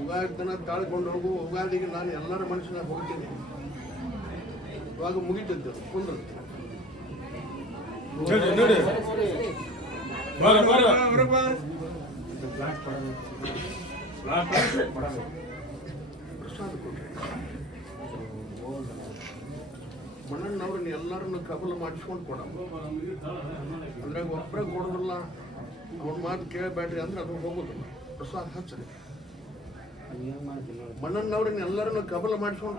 ಉಗಾದಿ ತನ ತಾಳ್ಕೊಂಡು ಹೋಗು. ಉಗಾದಿಗೆ ನಾನು ಎಲ್ಲರ ಮನುಷ್ಯನಾಗ ಹೋಗ್ತೀನಿ. ಇವಾಗ ಮುಗಿತದ್ದು ಕುಂದ್ರ. ನೋಡಿ ಬರ ಬರ ಪ್ರಸಾದ ಕೊಡ್ರಿ. ಮಣ್ಣಣ್ಣವ್ರನ್ನ ಎಲ್ಲರನ್ನು ಕಬಲು ಮಾಡಿಸ್ಕೊಂಡು ಕೊಡ. ಅದ್ರಾಗ ಒಬ್ಬರ ಕೊಡೋದಿಲ್ಲ, ಅವ್ರ ಮಾತು ಕೇಳಬೇಡ್ರಿ ಅಂದ್ರೆ ಅದು ಹೋಗೋದಿಲ್ಲ. ಪ್ರಸಾದ ಹಚ್ಚರಿ. ಮಣ್ಣಣ್ಣವ್ರನ್ನ ಎಲ್ಲರನ್ನು ಕಬಲು ಮಾಡಿಸ್ಕೊಂಡು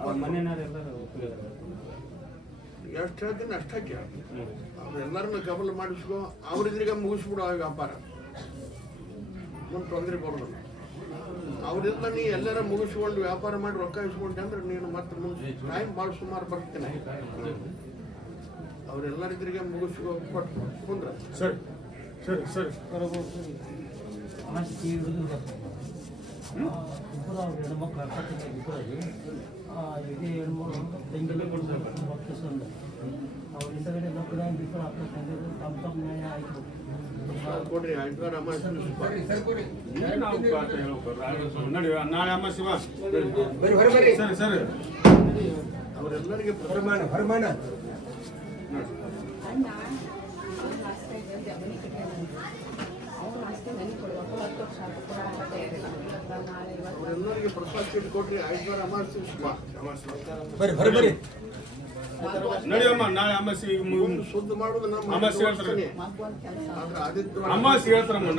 ಎಷ್ಟು ಹೇಳ್ತೀನಿ ಅಷ್ಟ ಕೇಳ. ಅವ್ರು ಎಲ್ಲರನ್ನು ಕಬಲು ಮಾಡಿಸ್ಕೊ, ಅವ್ರಿದ್ರಿಗೆ ಮುಗಿಸ್ಬಿಡು ಆ ವ್ಯಾಪಾರ. ಮುಂದೆ ತೊಂದರೆ ಬರೋದಿಲ್ಲ. ಅವರೆಲ್ಲ ನೀ ಎಲ್ಲರ ಮುಗಿಸ್ಕೊಂಡು ವ್ಯಾಪಾರ ಮಾಡಿ ರೊಕ್ಕ ಇಸ್ಕೊಂಡೆ ಅಂದ್ರೆ ನೀನು ಮತ್ತೆ ಮುಂದೆ ಟೈಮ್ ಭಾಳ ಸುಮಾರು ಬರ್ತೀನಿ. ಅವರೆಲ್ಲರಿದ್ರಿಗೆ ಮುಗಿಸ್ಕೊ ಕೊಟ್ಟು ಕುಂದ್ರ. ಸರಿ ಸರಿ ಸರಿ ಹೆಣ್ಮಕ್ಳು ಕೊಡ್ರಿ ಆಯ್ತು ಅಮಾವಾಸ್ಯೆ ನಾವು ಪಾಠ ಹೇಳ್ಬೇಕು ನಡಿ ನಾಳೆ ಅಮಾವಾಸ್ಯೆ ಬಾ. ಸರಿ ಸರಿ ಅವರೆಲ್ಲರಿಗೆ ಅವರೆಲ್ಲರಿಗೆ ಪ್ರಸಾದ ಚೀಟ್ ಕೊಡ್ರಿ ಆಯ್ತು ಅಮಾವಾಸ್ಯೆ ಬಾ. ನಡಿಯಮ್ಮ ನಾಳೆ ಅಮಾವಾಸ್ಯೆ ಈಗ ಶುದ್ಧ ಮಾಡೋದು ನಮ್ಮ ಅಮಾವಾಸ್ಯೆ ಹೇಳ್ತಾರೆ. ಆದ್ರೆ ಆದಿತ್ಯವಾರ ಅಮಾವಾಸ್ಯೆ ಹೇಳ್ತಾರಮ್ಮ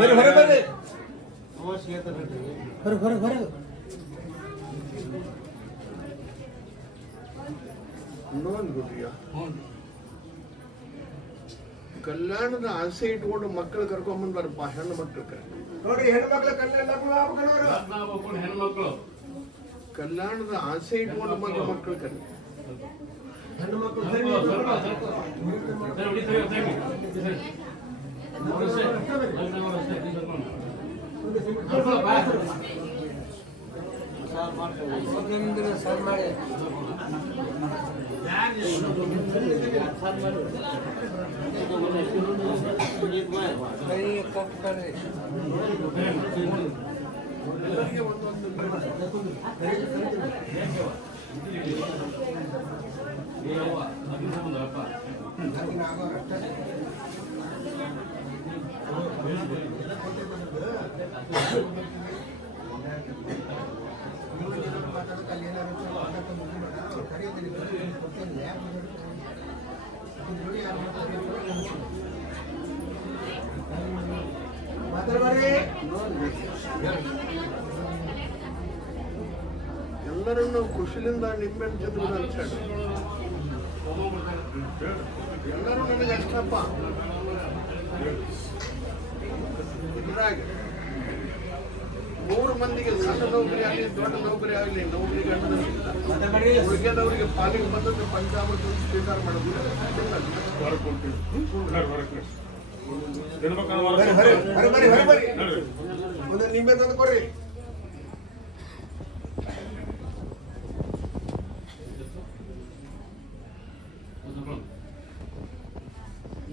ನೋಡ್ಬಿಟ್ರಿಯ ಕಲ್ಯಾಣದ ಆಸೆ ಇಟ್ಕೊಂಡು ಮಕ್ಕಳು ಕರ್ಕೊಂಬಂದಾರಪ್ಪ ಹೆಣ್ಣು ಮಕ್ಕಳು ನೋಡ್ರಿ ಹೆಣ್ಮಕ್ಳ ಹೆಣ್ಮಕ್ಳು ಕಲ್ಯಾಣದ ಆಸೆ ಇಟ್ಕೊಂಡು ಬಂದ ಮಕ್ಕಳು ಕರೆ ಎಲ್ಲರನ್ನು ಖುಷಿಲಿಂದ ನಿಂಬೆಣ್ಣು ತಿಂದು ಅನ್ಸಾಡು ಎಲ್ಲರೂ ನನಗೆ ಅಷ್ಟಪ್ಪ ಇದ್ರಾಗ 3 ಮಂದಿಗೆ ಸಣ್ಣ ನೌಕರಿ ಆಗಲಿ ದೊಡ್ಡ ನೌಕರಿ ಆಗಲಿ ನೌಕರಿ ಉಳಿಕೆದವರಿಗೆ ಪಾಲಿಗೆ ಬಂದದ್ದು ಪಂಚಾಮೃತ ಸ್ವೀಕಾರ ಮಾಡೋದು ಒಂದು ನಿಂಬೆ ತಂದು ಕೊಡ್ರಿ.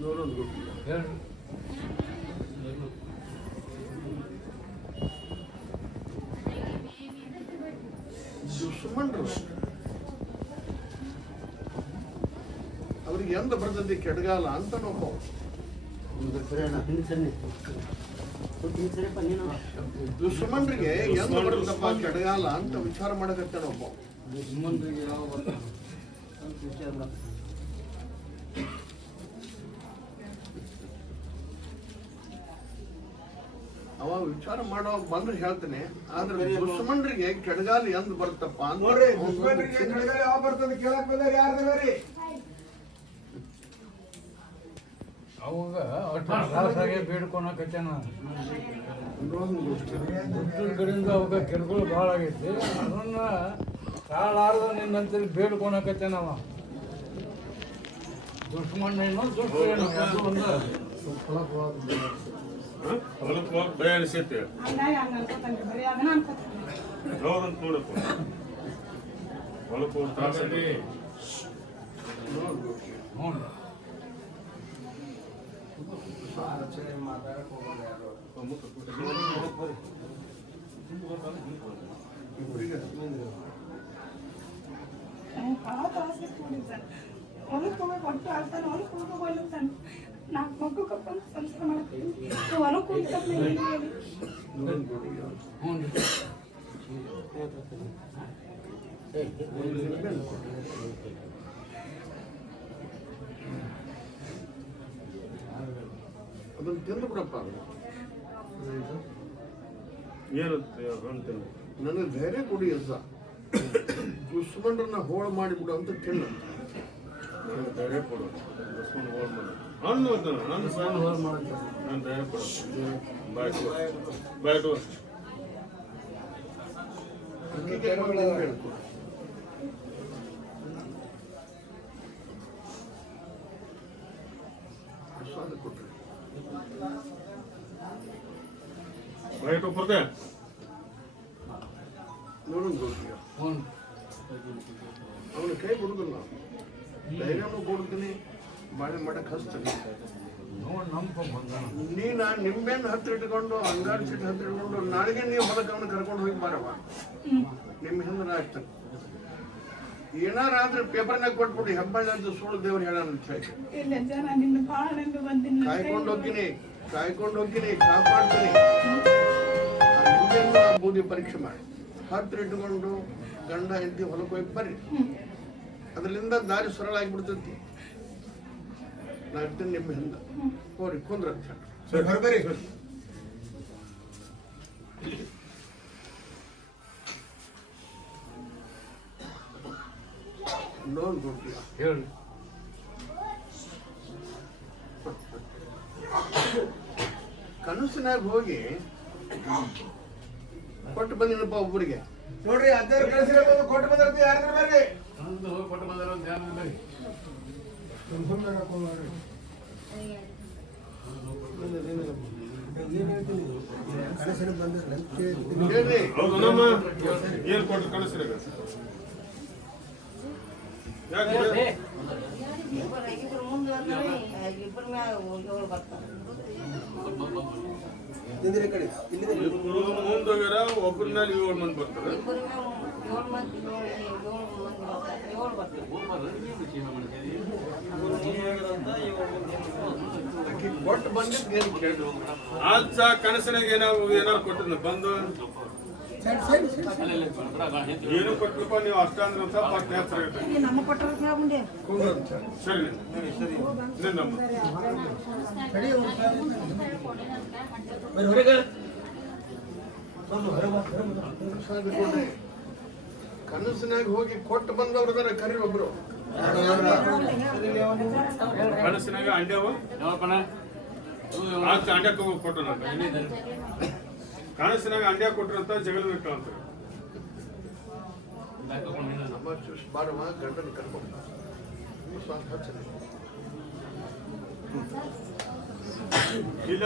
ನೋಡೋದು ಗೊತ್ತಿಲ್ಲ ದುಶ್ಮನ್ರು ಅವ್ರಿಗೆ ಎಂದ ಬರ್ತದೆ ಕೆಡಗಾಲ ಅಂತ ನೋವು ದುಶ್ಮನ್ರಿಗೆ ಎಂದ ಬರ್ತದಪ್ಪ ಕೆಡಗಾಲ ಅಂತ ವಿಚಾರ ಮಾಡಕತ್ತಾನ ಒಬ್ಬ ಅವ ವಿಚಾರ ಮಾಡೋ ಬಂದ್ರೆ ಹೇಳ್ತಾನೆ ಆದ್ರೆ ದುಶ್ಮನ್ರಿಗೆ ಕೆಡಗಾಲ ಎಂದ್ ಬರ್ತಪ್ಪ ಅಂತ ನೋಡ್ರಿ ದುಶ್ಮನ್ರಿಗೆ ಕೆಳಗಡೆ ಯಾವ ಬರ್ತದೆ ಕೇಳಕ್ ಬಂದಾಗ ಯಾರ್ದಾರಿ ಅವಾಗ ಅಷ್ಟು ತ್ರಾಸಾಗೆ ಬೇಡ್ಕೊಳಕತ್ತೇನ ದುಡ್ಡಿನ ಕಡೆಯಿಂದ ಅವಾಗ ಕೆಲ್ಗಳು ಭಾಳ ಆಗೈತಿ ಅದನ್ನ ತಾಳಾರ್ದ ನಿನ್ನಂತೇಳಿ ಬೇಡ್ಕೊಳಕತ್ತೇನವ ದುಶ್ಮಣ್ಣೇನೋ ದುಷ್ಟೇನೋ ಅದು ಒಂದು ಹೊಲಕ್ಕೆ ಹೋಗಿ ಭಯ ಅನಿಸೈತಿ ಹೌದಂತ ನೋಡಪ್ಪ ಹೊಲಕ್ಕೆ ಹೋಗಿ ತ್ರಾಸಾಗಿ ಹ್ಞೂ ಹೊಲಕ್ಕೆ ಹೋಗಿ ಒಟ್ಟು ಆಗ್ತಾನೆ ಹೊಲಕ್ಕೆ ಹೋಗ್ತಾನೆ 4 ಮಕ್ಕಳು ಕರ್ಕೊಂಡು ಸಂಸಾರ ಮಾಡ್ತೀವಿ ಹೊಲಕ್ಕೆ ಅದನ್ನ ತಿಂದು ಬಿಡಪ್ಪ ಏನು ನನಗೆ ಧೈರ್ಯ ಕೊಡಿ ಅಂತ ದುಶ್ಮನ್ರನ್ನ ಹೋಳು ಮಾಡಿಬಿಡು ಅಂತ ತಿನ್ನ ನನಗೆ ಧೈರ್ಯ ಕೊಡು ದುಶ್ಮನ್ ಹೋಲ್ ಮಾಡು ಹಣ್ಣು ನನ್ನ ಸಣ್ಣ ಹೋಲ್ ಮಾಡಿ ನಾನು ಧೈರ್ಯ ಕೊಡು ಬಾಯ್ತು ಪ್ರಸಾದ ಕೊಟ್ರೆ ಬಾಯ್ತು ಕೊಡ್ತೆ ನೋಡೋಣ ಅವನ ಕೈ ಬಿಡುದಿಲ್ಲ ಧೈರ್ಯನೂ ಕೊಡ್ತೀನಿ, ಬಾಳೆ ಮಾಡಕ್ಕೆ ಹಚ್ತೀನಿ. ನೋಡಿ ನಂಬ್ಕೊಂಬಂದ ನೀನು ನಿಂಬೆಹಣ್ಣು ಹತ್ತಿರ ಇಟ್ಕೊಂಡು ಅಂಗಾರ ಸಿಟ್ಟು ಹತ್ತಿರ ಇಟ್ಕೊಂಡು ನಾಳೆಗೆ ನೀವು ಹೊಲಕ್ಕೆ ಅವನು ಕರ್ಕೊಂಡು ಹೋಗಿ ಬಾರವ, ನಿಮ್ಮ ಹಿಂದೆ ಆಗ್ತಾನೆ. ಏನಾರ ಆದ್ರೆ ಪೇಪರ್ನಾಗ ಕೊಟ್ಬಿಟ್ಟು ಹೆಬ್ಬಳ್ಳಿ ಅಂತ ಸುಳ್ಳು ದೇವ್ರು ಹೇಳ ಅಂತ ಹೇಳಿ ಇಲ್ಲ ಜನ ನಿನ್ನ ಭಾಳ ನಂಬಿ ಬಂದಿನಿ. ಕಾಯ್ಕೊಂಡು ಹೋಗ್ತೀನಿ, ಕಾಪಾಡ್ತೀನಿ. ಆ ನಿಂಬೆಹಣ್ಣು ಆ ಬೂದಿ ಪರೀಕ್ಷೆ ಮಾಡಿ ಹತ್ತಿರ ಇಟ್ಕೊಂಡು ಗಂಡ ಹೆಂಡತಿ ಹೊಲಕ್ಕೆ ಹೋಗಿ ಬರ್ರಿ, ಅದರಿಂದ ದಾರಿ ಸರಳ ಆಗಿಬಿಡ್ತೈತಿ. ನಾ ಇರ್ತೀನಿ ನಿಮ್ಮ ಹಿಂದೆ, ಹೋರಿ ಕುಂದ್ರ ಬರ್ರಿ. ಲೋನ್ ಕೊಡ್ತೀಯ ಹೇಳಿ. ಕನಸಿನಾಗ ಹೋಗಿ ಕೊಟ್ಟು ಬಂದಿನಪ್ಪ ಒಬ್ಬರಿಗೆ. ನೋಡ್ರಿ 15 ಕಳಿಸಿರೋದು ಕೊಟ್ಟು ಬಂದಿರ್ತೀವಿ, ಯಾರಿದ್ರು ಬರ್ರಿ. ನಂದು ಕೊಟ್ಟು ಬಂದಿರೋ ಒಂದು ಧ್ಯಾನ ಬರ್ರಿ. ಹೇಳ್ರಿ, ಹೌದನಮ್ಮ? ಏನ್ ಕೊಟ್ಟು ಕಳಿಸ್ರಿ? ಯಾಕೆ ಇಬ್ರು ಮುಂದೋಗ್ಯಾರ, ಒಬ್ಬರ ಮೇಲೆ 7 ಮಂದಿ ಬರ್ತಾರೆ. ಕೊಟ್ಟು ಬಂದಿದ್ದು ಏನು ಕೇಳಿ ಆಚ ಕನಸಿನಾಗ ಏನಾರು ಕೊಟ್ಟಿದ್ನ ಬಂದು ಏನು ಕೊಟ್ಟಲ್ಪ ನೀವು ಅಷ್ಟ ಅಂದ್ರೆ ಸ್ವಲ್ಪ ಅಷ್ಟು ಹೆಚ್ಚಾಗುತ್ತೆ. ನಮ್ಮ ಕೊಟ್ಟರೆ ಸರಿ ನಿನ್ನಮ್ಮ ಕನಸಿನಾಗ ಹೋಗಿ ಕೊಟ್ಟು ಬಂದವ್ರದಾರ ಕರಿ ಒಬ್ರು. ಕನಸಿನಾಗ ಅಂಡ್ಯಾವ ಆಚ ಅಂಡ್ಯಾಕ ಕೊಟ್ಟು ಕನಸಿನಾಗ ಅಂಡ್ಯ ಕೊಟ್ರಂತ ಜಗಳ ಬಿಟ್ಟು ಅಂತ ನಮ್ಮ ಚೂಸ್ ಬಾರವ ಗಂಡನ ಕರ್ಕೊಂಡು ಇಲ್ಲ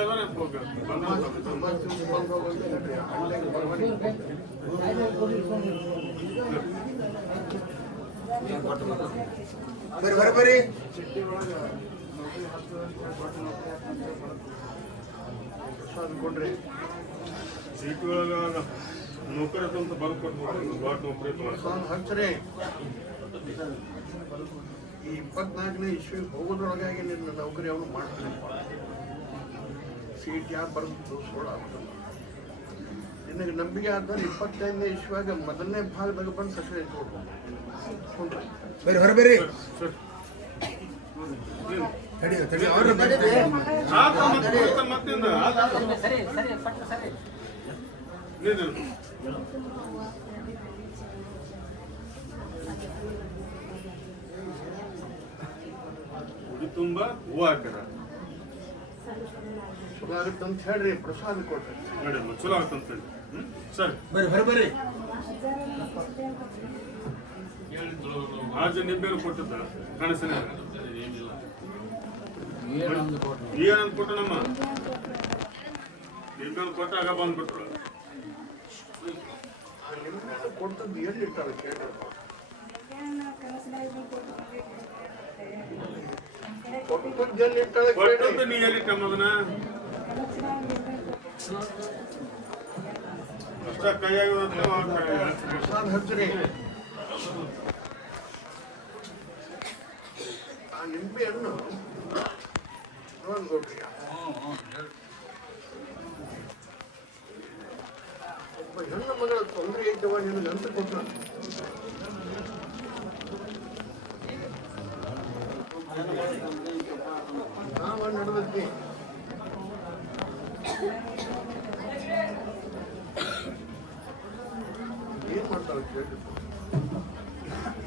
ಬರ್ರಿ. ಸಿಟಿ ಒಳಗೆ ಕೊಡ್ರಿ. ಸಿಟಿ ಒಳಗ ನೌಕರಿ ಅಂತ ಬಂದು ಕೊಟ್ಟು ಬಾಟ್ ನೌಕರಿ ಹಚ್ಚರಿ. ಈ 24ನೇ ಇಸ್ವಿ ಹೋಗೋದ್ರೊಳಗಾಗಿ ನಿನ್ನ ನೌಕರಿ ಅವನು ಮಾಡ್ತಾನೆ. ಸೀಟ್ ಯಾಕೆ ಬರೆದು ಸೋಳ ಆಗ್ತಲ್ಲ. ನಿನಗೆ ನಂಬಿಕೆ ಆದ್ರೆ 25ನೇ ಇಸ್ವಿಯಾಗ ಮೊದಲನೇ ಭಾಗದಾಗ ಬಂದು ಸಕ್ರೆ ಇಟ್ಕೊಡ್ಬೋದು. ಬರ್ರಿ. ಉಡಿ ತುಂಬ ಹೂವು ಹಾಕ್ಯಾರ. ಚಲೋ ಆಗುತ್ತಂತ ಹೇಳ್ರಿ, ಪ್ರಸಾದ ಕೊಡ್ರಿ. ನೋಡಿ ಚಲೋ ಆಗುತ್ತಂತ ಹೇಳಿ. ಸರಿ ಬರ್ರಿ. ಆಜ ನಿಂಬೆನು ಕೊಟ್ಟಿದ್ದ ಕನಸಿನಾಗ ಏನಂದು ಕೊಟ್ಟು ಏನಂತ ಕೊಟ್ಟು ನಮ್ಮ ನಿಂಬೆನು ಕೊಟ್ಟಾಗ ಬಂದ್ಬಿಟ್ರು. ಆ ನಿಮ್ಗೆ ಕೊಟ್ಟದ್ದು ಎಲ್ಲಿಟ್ಟಾರ ಕೇಳ್ರಪ್ಪ. ಕೊಟ್ಟದ್ದು ಎಲ್ಲಿಟ್ಟಾರ ಕೊಟ್ಟದ್ದು ನೀ ಎಲ್ಲಿಟ್ಟಮ್ಮದನ ಅಷ್ಟ ಕೈಯಾಗ ಪ್ರಸಾದ ಹಚ್ಚಿರಿ. ಆ ನಿಂಬೆ ಹಣ್ಣು ನೋಡ್ರಿ. ಒಬ್ಬ ಹೆಣ್ಣು ಮಗಳ ತೊಂದರೆ ಐತವ ನಿನಗೆ ಅಂತ ಕೊಟ್ಟು ನಾವ ನಡೆದೈತಿ. ಏನ್ ಮಾಡ್ತಾಳೆ ಕೇಳಿ.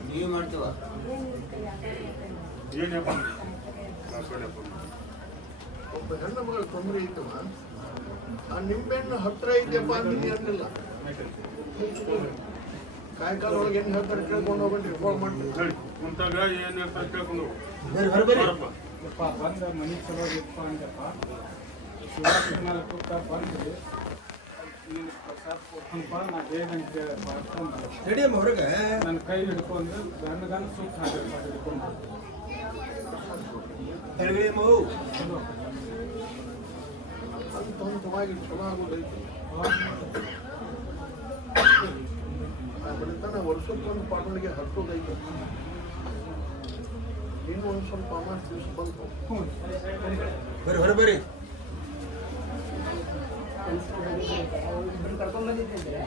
ನೀವು ಮಾಡ್ತೀವ? ಏನಪ್ಪ ಒಬ್ಬ ಹೆಣ್ಣು ಮಗಳ ತೊಂದರೆ ಐತವ, ಆ ನಿಂಬೆಹಣ್ಣು ಹತ್ರ ಐತೆಪ್ಪ ಅಂತೀನಿ ಅನ್ನಿಲ್ಲ. ಕಾಯ್ಕಾಲ ಒಳಗೆ ಹೆಣ್ಣು ಹೇಳ್ತಾರೆ ಕೇಳ್ಕೊಂಡು ಹೋಗ್ಬಿಟ್ಟು ಫೋನ್ ಮಾಡ್ತೀನಿ. ಹೇಳಿ ಕುಂತಾಗ ಏನ್ ಹೇಳ್ತಾರೆ ಕೇಳ್ಕೊಂಡು ಯಪ್ಪ ಬಂದ ಮನೆ ಚಲೋ ಇಪ್ಪ ಅಂದಪ್ಪ ಶಿವಾಜಿನಲ್ಲಿ ಕೂತ ಬಂದು ನೀನು ಪ್ರಸಾದ ಕೊಟ್ಟಂಪ ನಾ ಹೇಗಂತ ಮಾಡ್ಕೊಂಡು ಹೊರಗೆ ನನ್ನ ಕೈ ಹಿಡ್ಕೊಂಡು ಗಂಡ ಸುತ್ತ ಹಾಕಿರ್ತಾರೆ ಹಿಡ್ಕೊಂಡು ಹಂತ ಹಂತವಾಗಿ ಚಲೋ ಆಗೋದೈತಿ. ಬೆಳಿತಾನೆ ವರ್ಷಕ್ಕೊಂದು ಪಾಟೋಳಿಗೆ ಹತ್ತೋದೈತೆ. ಇನ್ನು ಒಂದು ಸ್ವಲ್ಪ ಅಮಾಸ್ ದಿವಸ ಬಂತು. ಬರ್ರಿ ಕರ್ಕೊಂಡ್ಬಂದಿದ್ದೆ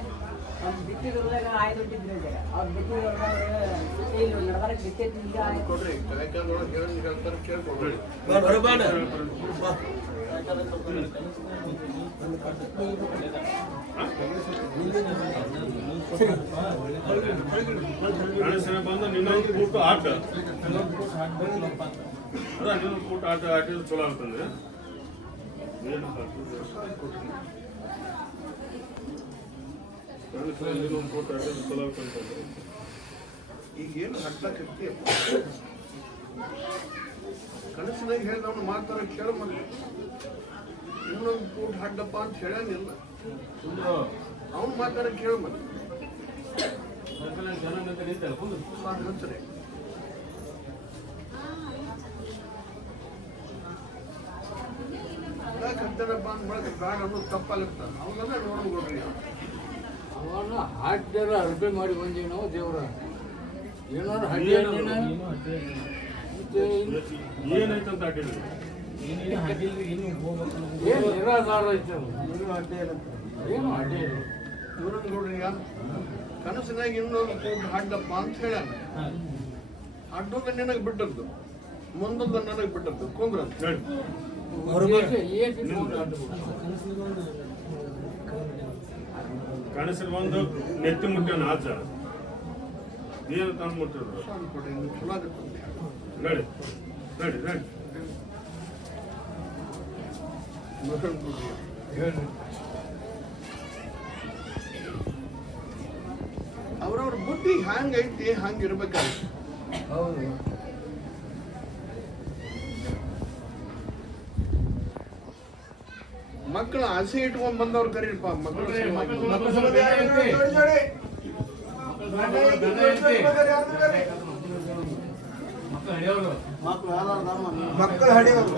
ಅವ್ನು ಬಿತ್ತಿದ್ರದಾಗ ಆಯ್ತು ಬಿಟ್ಟಿದ್ರೆ ಅವ್ರು ಬಿತ್ತಿದ್ರೊಳಗೆ ಕೊಡ್ರಿ ಕಾಯ್ಕಾದೊಳಗೆ ಹೇಳ್ತಾರೆ ಕೇಳ್ಕೊಡ್ರಿ. ಗಣೇಶನ ಬಂದು ನಿನ್ನೊಂದು ಕೂಟ ಆಟ ನಿನ್ನೊಂದು ಕೂಟ ಆಟ ಆಟಿದ್ರೆ ಚಲೋ ಆಗ್ತಂದ್ರೆ ನಿನ್ನೊಂದು ಕೂಟ ಆಟಿದ್ರೆ ಚಲೋ ಆಗ್ತಂತಂದ್ರೆ ಈಗ ಏನು ಹಡ್ಲಕ್ಕೆ ಕನಸಿನಾಗ ಹೇಳಿದವನು ಮಾತಾಡ ಕೇಳ ಮತ್ತೆ ಇನ್ನೊಂದು ಕೂಟ ಹಡ್ಡಪ್ಪ ಅಂತ ಹೇಳಂಗಿಲ್ಲ. ಅವನು ಮಾತಾಡ ಕೇಳ ಮತ್ತೆ ಹಚ್ಚರಿ. ಯಾಕಂತೇನಪ್ಪ ಅಂದ ಬಳಕೆ ಬ್ಯಾಡ ಅನ್ನೋದು ತಪ್ಪಾಗಿರ್ತಾನೆ. ಅವನ್ನೆಲ್ಲ ನೋಡ್ಕೊಡ್ರಿ. ಅವನ್ನ ಹಾಡ್ಯಾರ ಅರ್ಬೆ ಮಾಡಿ ಬಂದೀವಿ ನಾವು ದೇವ್ರ ಏನಾರು ಹಳ್ಳಿ ಏನಾಯ್ತಂತ ಆಟಿದ್ರಿ ಏನು ನಿರಾಧಾರ ಐತೆ ಏನು ಅಡ್ಡಿ ಇಲ್ಲ. ಇವ್ರನ್ನ ನೋಡ್ರಿ ಈಗ ಕನಸಿನಾಗ ಇನ್ನೊಂದು ಕೂಟ ಹಾಡ್ಡಪ್ಪ ಅಂತ ಹೇಳ್ಯಾನ. ಅಡ್ಡೋದ ನಿನಗೆ ಬಿಟ್ಟದ್ದು, ಮುಂದೊಂದು ನನಗೆ ಬಿಟ್ಟದ್ದು. ಕುಂದ್ರ ಕನಸಿನ ಒಂದು ನೆತ್ತಿ ಮುಟ್ಟ್ಯಾನ ಆಚ ಏನು ತಂದು ಮುಟ್ಟಿದ್ರು ಚಲೋ ಆಗುತ್ತೆ. ನಡಿ ನಡಿ ನಡಿ ಅವ್ರವ್ರ ಬುದ್ಧಿ ಹ್ಯಾಂಗ್ ಐತಿ ಹಂಗ ಇರ್ಬೇಕಾದ್ರೆ. ಹೌದು ಮಕ್ಕಳ ಆಸೆ ಇಟ್ಕೊಂಡ್ ಬಂದವ್ರು ಕರೀರಪ್ಪ. ಮಕ್ಕಳು ಮಕ್ಕಳು ಹಡಿಯೋರು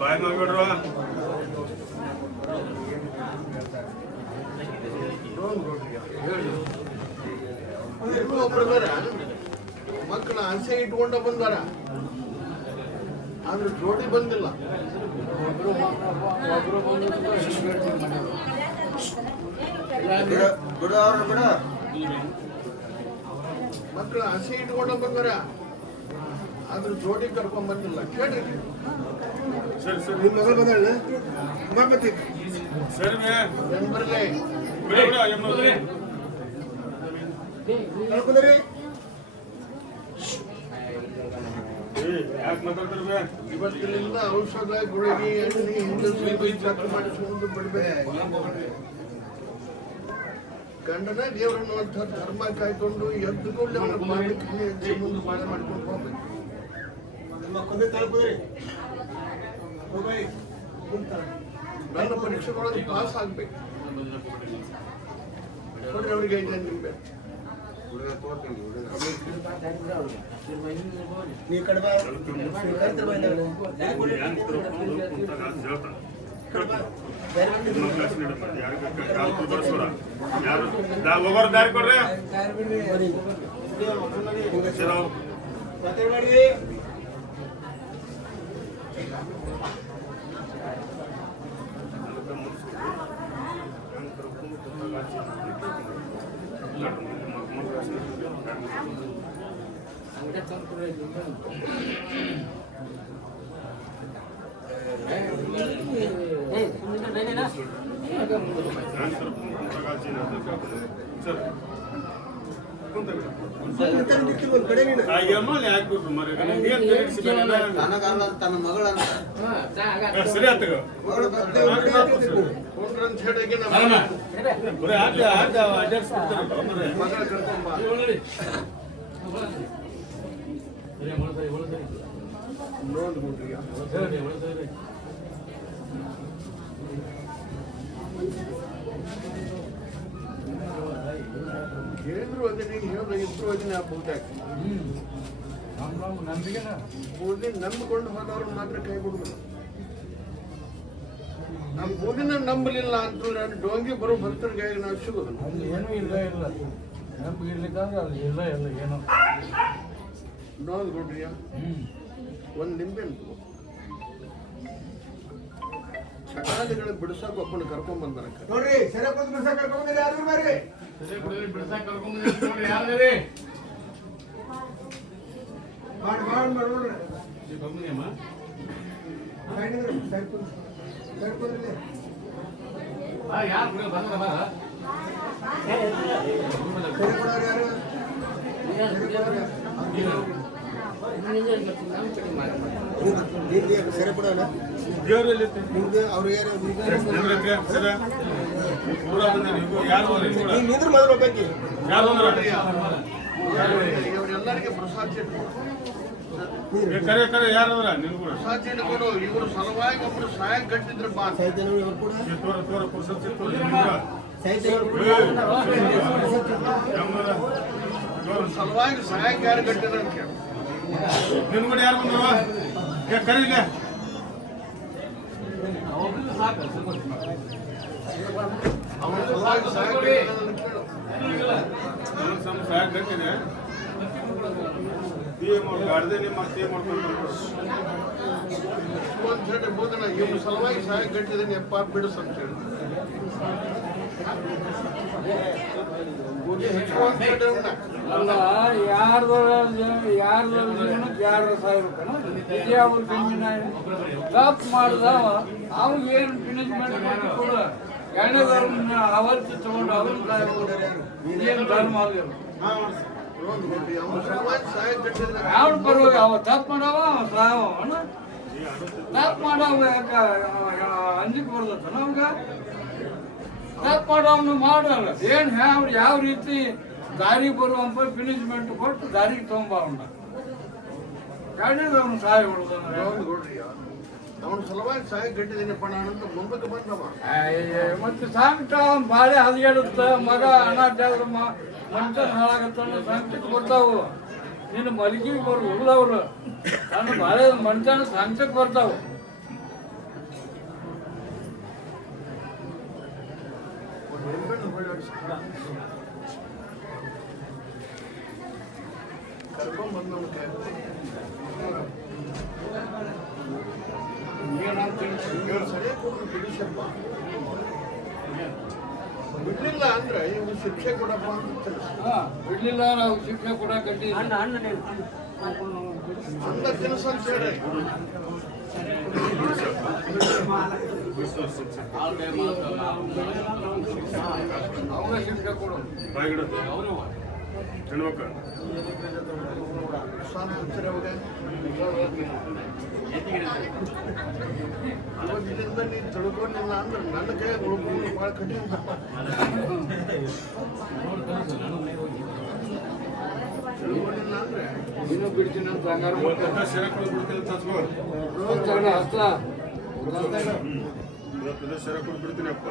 ಬಾಯ್ ಮಾಡ್ಬಿಡ್ರ ಒಬ್ಬರ ಮಕ್ಕಳ ಆಸೆ ಇಟ್ಕೊಂಡ ಬಂದಾರ, ಆದ್ರೆ ಜೋಡಿ ಬಂದಿಲ್ಲ. ಮಕ್ಕಳ ಆಸೆ ಇಟ್ಕೊಂಡ ಬಂದಾರ, ಆದ್ರೆ ಜೋಡಿ ಕರ್ಕೊಂಡ್ ಬಂದಿಲ್ಲ. ಕೇಳ್ರಿ ಸರಿ ಸರಿ ನಿಮ್ಮ ಮಗಳು ಬಂದಾಳ ಸರಿ ಬರ್ಲಿ ಕಳ್ಕೊಂಡ್ರಿ. ಯಾಕೆ ಮಾತಾಡ್ತಿರ್ಬೇ ಇವತ್ತಿನಿಂದ ಔಷಧ ಗುಳಿಗೆ ಎಣ್ಣೆ ಹಿಂದೆ ಚಕ್ರ ಮಾಡಿಸ್ಕೊಂಡು ಬಿಡ್ಬೇಕು. ಗಂಡನ ದೇವರನ್ನು ಧರ್ಮ ಕಾಯ್ಕೊಂಡು ಎದ್ದು ಕೂಡಲೇ ಅವನ ಬಾಳಿಕೆ ಮುಂದೆ ಬಾಳೆ ಮಾಡ್ಕೊಂಡು ಹೋಗ್ಬೇಕು. ನನ್ನ ಪರೀಕ್ಷೆಗಳೊಳಗೆ ಪಾಸ್ ಆಗ್ಬೇಕು. ನೋಡ್ರಿ ಅವ್ರಿಗೆ 5 ನಿಂಬೆ ನೀ ಕಡೆ ಬಾ. ಹೋಗೋರು ದಾರಿ ಕೊಡ್ರಿ ಮಾತಾಡ್ಬೇಡಿ. ತನ್ನ ಮಗಳಂತ ಸರಿ ಆತಗ ಹೇಳಿದ್ರು ಅದೇ ನೀನು ಹೇಳಿದ್ರೆ ಇಬ್ಬರು ಅದನ್ನ ಬಹುತೇಕ ನಂಬಿಕೊಂಡು ಹೋದವ್ರನ್ನ ಮಾತ್ರ ಕೈ ಬಿಡುದು. ನಮ್ಮ ಬೂದಿನ ನಂಬಲಿಲ್ಲ ಅಂತಂದ್ರೆ ಡೋಂಗಿ ಬರೋ ಭಕ್ತರಿಗೆ ನಾವು ಸಿಗೋದು ಅಲ್ಲಿ ಏನೂ ಇಲ್ಲ ನಮ್ಗೆ ಇರ್ಲಿಕ್ಕಂದ್ರೆ ಅಲ್ಲಿ ಇಲ್ಲ ಏನೋ ನೋಂದು ಕೊಡ್ರಿ ಒಂದು ನಿಂಬೆ ಚಟಾಲಿಗಳು ಬಿಡಿಸೋಕೆ ಒಬ್ಬನ ಕರ್ಕೊಂಡ್ ಬಂದಾರ ನೋಡ್ರಿ ಸರಿ ಬಿಡಿಸಕ್ ಕರ್ಕೊಂಡ್ ಬಂದಿಲ್ಲ ಯಾರು ಬರ್ರಿ ಬಿಡ್ಸಾಕ್ ಕರ್ಕೊಂಡ್ ಬಂದಿದ್ದೀರಿ ಯಾರ್ರೀ ಮಾಡಿ ನೋಡ್ರಿ ಬಂದಿಯಮ್ಮ ಯಾರು ಬಂದ್ರ ಸರಿ ಕೊಡೋಣ ನಿಂದ್ರ ಮೊದಲು ಹೋಗ್ಬೇಕು ಇವರೆಲ್ಲರಿಗೆ ಪ್ರಸಾದ ಪ್ರಸಾದ ಇಟ್ಕೊಂಡು ಇವರು ಸಲುವಾಗಿ ಒಬ್ಬರು ಸಹಾಯ ಕಟ್ಟಿದ್ರು ಬಾ ಸಲುವಾಗಿ ಸಹಾಯಕ್ಕೆ ಯಾರು ಕಟ್ಟಿದ್ರು ಅಂತ ಕೇಳಿ ನಿನ್ ಕೂಡ ಯಾರು ಬಂದ್ರು ಕರೀಲಿ ಅವರ ಸಲುವಾಗಿ ಸಹಾಯ ಕಟ್ಟಿದ್ರು ಸಹಾಯ ಕಟ್ಟಿದೆ ಗಾಡ್ದೆ ನಿಮ್ಮ ಮತ್ತೆ ಮಾಡ್ಕೊಂಡು ಒಂದು ಸೈಡ್ ಬೋಧನ ಇವ್ರ ಸಲುವಾಗಿ ಸಹಾಯ ಕಟ್ಟಿದ್ದೀನಿ ಎಪ್ಪ ಬಿಡಿಸ್ ಅಂತ ಹೇಳಿ ಅಲ್ಲ ಯಾರ್ದು ಅವ್ರ ಜಮೀನ ತಪ್ಪು ಮಾಡಿದವ ಅವ್ಗೆ ಏನು ಫಿನಿಶ್ಮೆಂಟ್ ಮಾಡಿ ಕೊಡ ಎರಡನೇದವ್ರನ್ನ ಅವರ್ತಿ ತಗೊಂಡು ಅವ್ರನ್ನ ಏನು ಧರ್ಮ ಆಗಿಲ್ಲ ಯಾವ ಬರುವಾಗ ಅವ ತಪ್ಪು ಮಾಡವ ಸಾವನ ತಪ್ಪು ಮಾಡವ ಯಾಕ ಅಂಜಿಕೆ ಬರ್ತದ ನಮ್ಗ ತಪ್ಪು ಮಾಡವನು ಮಾಡಲ್ಲ ಏನು ಯಾವ ರೀತಿ ದಾರಿಗೆ ಬರುವಂತ ಫಿನಿಶ್ಮೆಂಟ್ ಕೊಟ್ಟು ದಾರಿಗೆ ತಗೊಂಬ ಅವನ್ನ ಅವನು ಸಹಾಯ ಅವನ ಸಲುವಾಗಿ ಸಹಾಯ ಕಟ್ಟಿದ್ದೀನಪ್ಪ ನಾನಂತ ಮುಂದಕ್ಕೆ ಬಂದವ ಮತ್ತೆ ಸಾಂಕ್ಟ ಅವ್ನು ಬಾಳೆ ಹದಿಗೆಡುತ್ತ ಮಗ ಅನಾಥ್ಯಾದ್ರ ಮನುಷ್ಯನ ಹಾಳಾಗತ್ತ ಸಾಂಕ್ಟಕ್ಕೆ ಬರ್ತಾವು ನಿನ್ನ ಮಲಗಿಗೆ ಬರು ಉಳಿದವ್ರು ನನ್ನ ಬಾಳೆ ಮನುಷ್ಯನ ಸಾಂಕ್ಟಕ್ಕೆ ಬರ್ತಾವು ಕರ್ಕೊಂಡ್ ಬಂದವನು ಸರಿ ಕೊಡು ಬಿಡಿಸಪ್ಪ ಬಿಡ್ಲಿಲ್ಲ ಅಂದ್ರೆ ಇವ್ರು ಶಿಕ್ಷೆ ಕೊಡಪ್ಪ ಅಂತ ತಿಳಿಸ್ ಬಿಡ್ಲಿಲ್ಲ ನಾವು ಶಿಕ್ಷೆ ಕೂಡ ಕಟ್ಟಿ ಅನ್ನ ತಿನ್ಸ ಅಂತ ಹೇಳಿ ಅವರ ಶಿಕ್ಷೆ ಕೊಡು ಹೆಣ್ಮಕ್ಳು ಇವತ್ತಿನಿಂದ ನೀನು ತಿಳ್ಕೊಂಡಿಲ್ಲ ಅಂದ್ರೆ ನನ್ನ ಕೈ ಉಳ್ಕೊಂಡು ಭಾಳ ಕಠಿಣ ತಿಳ್ಕೊಂಡಿಲ್ಲ ಅಂದ್ರೆ ನೀನು ಬಿಡ್ತೀನಿ ಅಂತ ಹಂಗಾರ ಹಸ್ತ ಬಿಡ್ತೀನಿ ಅಪ್ಪ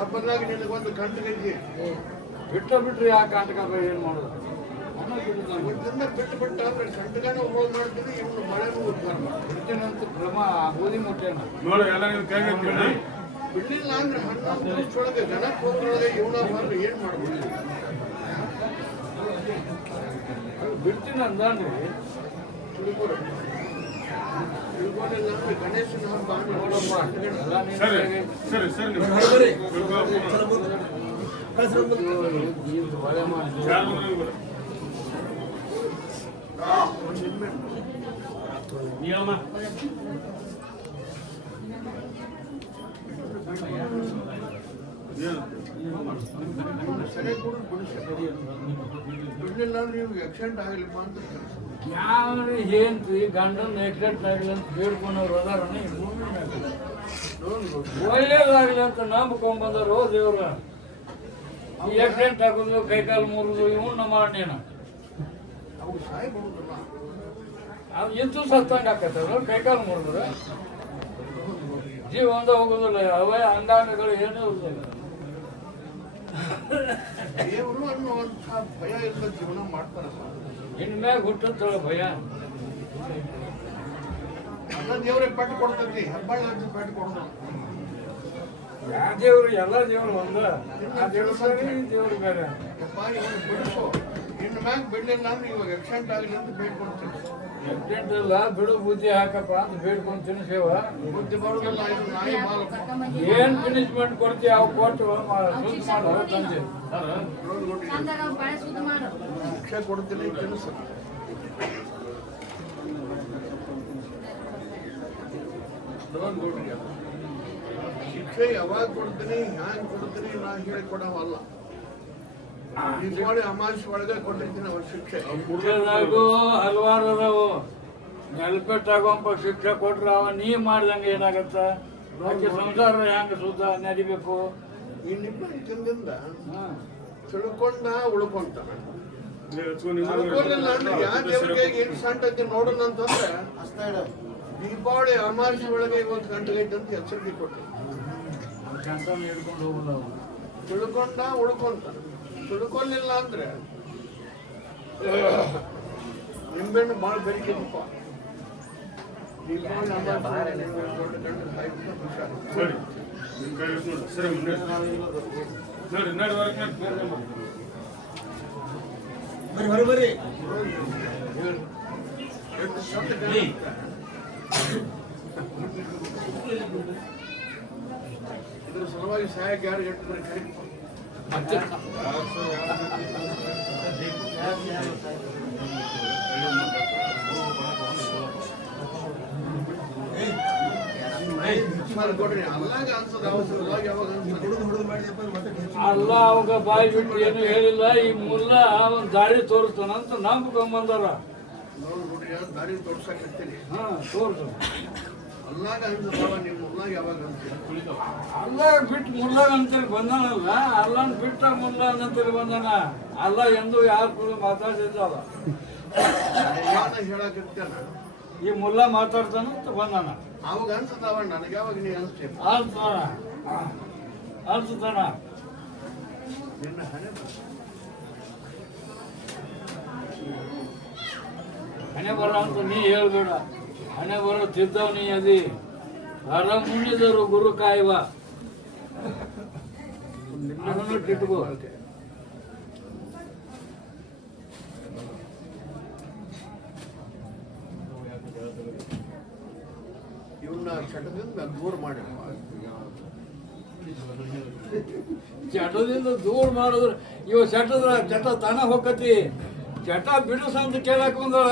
ಹಬ್ಬದಾಗ ನಿನಗೊಂದು ಕಂಟಗೈತಿ ಬಿಟ್ರಿ ಆ ಕಾಂಟಕ ಏನು ಮಾಡೋದು ಬಿಟ್ಟು ಬಿಟ್ಟು ಅಂದ್ರೆ ಕಂಟಗನ ಹೋಗಿ ಮಾಡ್ತೀನಿ ಇವನು ಮಳೆ ಬಿಡ್ತೀನಿ ಅಂತ ಕ್ರಮ ಗೋಧಿ ಮುಟ್ಟೆನ ನೋಡು ಎಲ್ಲ ಬಿಡ್ಲಿಲ್ಲ ಅಂದ್ರೆ 11 ವರ್ಷದೊಳಗೆ ಜನ ಕೂತ್ರೊಳಗೆ ಇವನ ಬಂದ್ರೆ ಏನ್ ಮಾಡ್ಬೋದು ಬಿಡ್ತೀನಿ ಅಂದ್ರಿ ತಿಳ್ಕೊಂಡಿಲ್ಲ ಅಂದ್ರೆ ಗಣೇಶನ ಹಬ್ಬ ನೋಡಪ್ಪ ಸರಿ ಸರಿ ಸರಿ ಕೂಡ ಬಿಡಲಿಲ್ಲ ಅಂದ್ರೆ ನೀವು ಆಕ್ಸಿಡೆಂಟ್ ಆಗಲಿಪ್ಪ ಅಂತ ಯಾವ ಏನ್ರಿ ಗಂಡನ ಆಕ್ಸಿಡೆಂಟ್ ಆಗಲಿ ಅಂತ ಬೇಡ್ಕೊಂಡವ್ರು ಅದಾರನ ಒಳ್ಳೇದಾಗಲಿ ಅಂತ ನಂಬ್ಕೊಂಬಂದರು ದೇವ್ರ. ಈ ಆಕ್ಸಿಡೆಂಟ್ ಆಗೋದು ಕೈಕಾಲು ಮುರಿದು ಇವನ್ನ ಮಾಡ್ನೇನ ಅವು ಸಾಯ್ಬಹುದಲ್ಲ. ಅದು ಎಷ್ಟು ಸತ್ತಂಗೆ ಆಕತ್ತದ ಕೈಕಾಲು ಮುರಿದ್ರೆ ಜೀವ ಒಂದ ಹೋಗೋದಿಲ್ಲ. ಅವೇ ಅಂಗಾಂಗಗಳು ಏನೂ ಇರೋದಿಲ್ಲ. ದೇವರು ಅನ್ನುವಂಥ ಭಯ ಇಲ್ಲ ಜೀವನ ಮಾಡ್ತಾರಲ್ಲ. ಇನ್ಮ್ಯಾಗ ಹುಟ್ಟುತ್ತಳ ಭಯ. ಅಲ್ಲ ದೇವರೇ ಪೆಟ್ಟು ಕೊಡ್ತೈತಿ, ಹೆಬ್ಬಾಳ ಪೆಟ್ಟು ಕೊಡೋದು. ಯಾವ ದೇವ್ರು ಎಲ್ಲ ದೇವ್ರು ಒಂದ. ಆ ದೇವ್ರು ಬೇರೆ ಈ ದೇವ್ರು ಬೇರೆ. ಇವನು ಬಿಡಿಸು, ಇನ್ನು ಮ್ಯಾಗ ಬಿಡಲಿಲ್ಲ ಅಂದ್ರೆ ಇವಾಗ ಆಕ್ಸಿಡೆಂಟ್ ಆಗಲಿ ಅಂತ ಬೇಡ್ಕೊಡ್ತೀನಿ. ಆಕ್ಸಿಡೆಂಟ್ ಇಲ್ಲ, ಬಿಡು ಬುದ್ಧಿ ಹಾಕಪ್ಪ ಅಂತ ಬೇಡ್ಕೊಂತೀನಿ ಸೇವ. ಬುದ್ಧಿ ಬರೋದಿಲ್ಲ, ಇದು ನಾಯಿ ಮಾಲಪ್ಪ. ಏನ್ ಪನಿಷ್ಮೆಂಟ್ ಕೊಡ್ತೀವಿ ಅವು ಕೊಟ್ಟು ಸುದ್ದಿ ಮಾಡೋ ತಂದೆ ಶಿಕ್ಷೆ ಕೊಡ್ತೀನಿ ಕೆಲಸ. ಶಿಕ್ಷೆ ಯಾವಾಗ ಕೊಡ್ತೀನಿ, ಹ್ಯಾಂಗ್ ಕೊಡ್ತೀನಿ ನಾ ಹೇಳಿ ಕೊಡವಲ್ಲ. ದೀಪಾವಳಿ ಅಮಾವಾಸ್ಯೆ ಒಳಗೆ ಕೊಟ್ಟಿರ್ತೀನಿ ಅವ್ರ ಶಿಕ್ಷೆ. ಕುಡಿಯೋದಾಗು ಹಲವಾರು ಅದಾವು. ನೆಲಪೆಟ್ಟಾಗುವಂಪ ಶಿಕ್ಷೆ ಕೊಟ್ರೆ ಅವ ನೀ ಮಾಡ್ದಂಗೆ ಏನಾಗತ್ತ? ಆಕೆ ಸಂಸಾರ ಹೆಂಗ ಸುದ್ದ ನಡಿಬೇಕು? ಈ ನಿಬ್ಬಂದಿಂದ ತಿಳ್ಕೊಂಡ ಉಳ್ಕೊಂತಾನ. ತಿಳ್ಕೊಳ್ಳಿಲ್ಲ ಅಂದ್ರೆ ಯಾವ ದೇವರಿಗೆ ಏನ್ ಸಂಟತಿ ನೋಡೋಣ ಅಂತಂದ್ರೆ ದೀಪಾವಳಿ ಅಮಾವಾಸ್ಯೆ ಒಳಗೆ 1 ಗಂಟೆಗೆ ಅಂತ ಎಚ್ಚರಿಕೆ ಕೊಟ್ಟು ಹಿಡ್ಕೊಂಡು ಹೋಗುದು. ತಿಳ್ಕೊಂಡ ಉಳ್ಕೊಂತಾನ. ತಿಳ್ಕೊಳ್ಳಿಲ್ಲ ಅಂದ್ರೆ ನಿಂಬೆಣ್ಣು ಭಾಳ ಬೆರಿಕೆಪ್ಪ. ದೀಪಾವಳಿ ಅಮಾವಾಸ್ಯೆ ದೊಡ್ಡ ಗಂಟೆ ಸರಿ ನಿಮ್ಮ ಕೈ ನೋಡಿ ಸರಿ ನೋಡಿ ನೋಡಿ ಬರ್ರಿ ಎಷ್ಟು ಶಬ್ದ ಇದ್ರ ಸಲುವಾಗಿ ಸಹಾಯಕ್ಕೆ ಯಾರು ಎಷ್ಟು ಕೈ ಕೊಡ್ರಿ. ಅಲ್ಲಾಗ ಅನ್ಸದ ಅವಸರವಾಗಿ ಯಾವಾಗ ಅಲ್ಲ ಅವಾಗ ಬಾಯಿ ಬಿಟ್ಟು ಏನು ಹೇಳಿಲ್ಲ. ಈ ಮುಲ್ಲ ಒಂದು ದಾರಿ ತೋರಿಸ್ತಾನಂತ ನಂಬ್ಕೊಂಬಂದಾರ. ನೋಡ್ರಿ ದಾರಿ ತೋರ್ಸಕ್ಕಿರ್ತೀನಿ. ಹಾ ತೋರ್ಸು. ಅಲ್ಲಾಗ ಅನ್ಸದವ ನಿಮ್ಮ ಮುಲ್ಲಾಗ ಯಾವಾಗ ಅನ್ಸ್ತೀರ? ಅಲ್ಲ ಬಿಟ್ಟು ಮುಲ್ಲ ಅಂತೇಳಿ ಬಂದಾನಲ್ಲ, ಅಲ್ಲನ್ ಬಿಟ್ಟ ಮುಲ್ಲ ಅಂತೇಳಿ ಬಂದಾನ. ಅಲ್ಲ ಎಂದು ಯಾರು ಕೂಡ ಮಾತಾಡಿದ್ದಲ್ಲ. ಹೇಳಕ್ಕಿರ್ತೇನ ಈ ಮುಲ್ಲ ಮಾತಾಡ್ತಾನಂತ ಬಂದಾನ. ಅವಾಗ ಅನ್ಸದವ ನನಗೆ ಯಾವಾಗ ನೀ ಅನ್ಸ್ತೇನೆ ಅನ್ಸುತ್ತಾನ. ನಿನ್ನ ಹಣೆ ಬರ ಅಂತ ನೀ ಹೇಳ್ಬೇಡ. ಹಣೆ ಬರೋ ತಿದ್ದವ್ ನೀ ಅದಿ. ಹರ ಮುನಿದರು ಗುರು ಕಾಯುವ ಅದನ್ನು ಇಟ್ಕೋ. ಇವನ್ನ ಚಟದಿಂದ ದೂರ ಮಾಡಿ. ಚಟದಿಂದ ದೂರ ಮಾಡಿದ್ರೆ ಇವ ಚಟದ್ರ ಚಟ ತನ ಹೋಗತಿ. ಚಟ ಬಿಡಿಸಂತ ಕೇಳಕ್ ಬಂದಳ.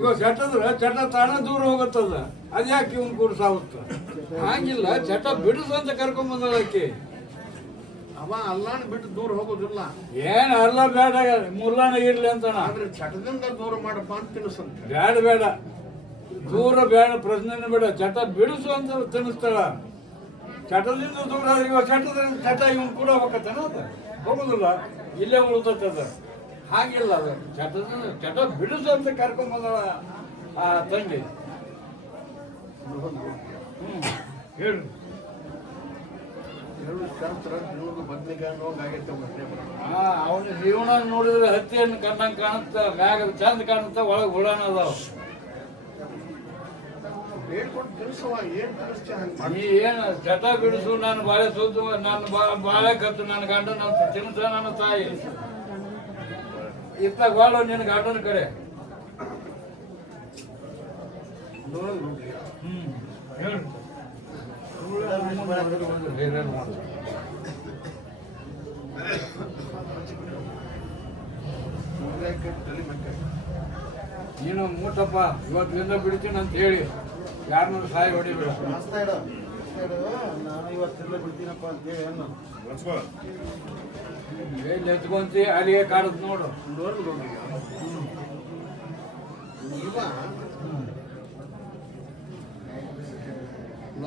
ಇವ ಚಟದ್ರ ಚಟ ತಾನ ದೂರ ಹೋಗತ್ತದ. ಅದ್ಯಾಕೆ ಇವನ್ ಕೂಡ ಸಾಗುತ್ತ? ಹಂಗಿಲ್ಲ, ಚಟ ಬಿಡಿಸಂತ ಕರ್ಕೊಂಡ್ ಬಂದಳ ಆಕಿ. ಅವ ಅಲ್ಲಾನ ಬಿಟ್ಟು ದೂರ ಹೋಗೋದಿಲ್ಲ. ಏನ್ ಅಲ್ಲ ಬೇಡ, ಮುಲ್ಲಾನ ಇರ್ಲಿ ಅಂತಾನ. ಆದ್ರೆ ಚಟದಿಂದ ದೂರ ಮಾಡಪ್ಪ ಅಂತ ತಿನ್ಸಂತ. ಬೇಡ ಬೇಡ, ದೂರ ಬೇಡ, ಪ್ರಶ್ನೆನೇ ಬೇಡ. ಚಟ ಬಿಡಿಸು ಅಂತ ತಿನ್ನಿಸ್ತಾಳ. ಚಟದಿಂದ ದೂರ ಇವ ಚಟ ಇವನ್ ಕೂಡ ಹೋಗತ್ತನ? ಹೋಗುದಿಲ್ಲ, ಇಲ್ಲೇ ಉಳ್ತದ. ಹಾಗಿಲ್ಲ, ಅದು ಚಟ ಬಿಡಿಸು ಅಂತ ಕರ್ಕೊಂಡ್ ಬಂದಳ ಆ ತಂಗಿ. ಹೇಳಿ ಶಾಸ್ತ್ರ ಜೀವನದ ಬದ್ನಿಕಾಯಿ ನೋವು ಆಗೈತೆ. ಅವನ ಜೀವನ ನೋಡಿದ್ರೆ ಹತ್ತಿಯನ್ನು ಕಂಡಂಗೆ ಕಾಣುತ್ತ, ಮ್ಯಾಗ ಚಂದ ಕಾಣುತ್ತ, ಒಳಗೆ ಹುಳನ ಅದಾವ. ಹೇಳ್ಕೊಂಡು ತಿನ್ಸುವ ಏನ್ ತಿನ್ನಿಸ್ತೀಯ ಹಂಗೆ ನೀ ಏನು ಚಟ ಬಿಡಿಸು, ನಾನು ಬಾಳೆ ಸುದ್ದು, ನಾನು ಬಾಳೆ ಕತ್ತು, ನನ್ನ ಗಂಡನ ತಿನ್ಸ, ನನ್ನ ತಾಯಿ ಇತ್ತ ಬಾಳು ನಿನ್ನ ಗಂಡನ ಕಡೆ. ಹೇಳಿ ನೀನು ಮೂಟಪ್ಪ ಇವತ್ತಿನಿಂದ ಬಿಡ್ತೀನಿ ಅಂತ ಹೇಳಿ ಯಾರನ್ನ ಸಹಾಯ ಹೊಡಿಬೇಡ. ಬಿಡ್ತೀನಪ್ಪ ಅಂತೇಳಿ ಏನು ಲಚ್ಕೋ. ಎಲ್ಲಿ ಎತ್ಕೊಂತಿ ಅಲ್ಲಿಗೆ ಕಾಡುತ್ತೆ ನೋಡು.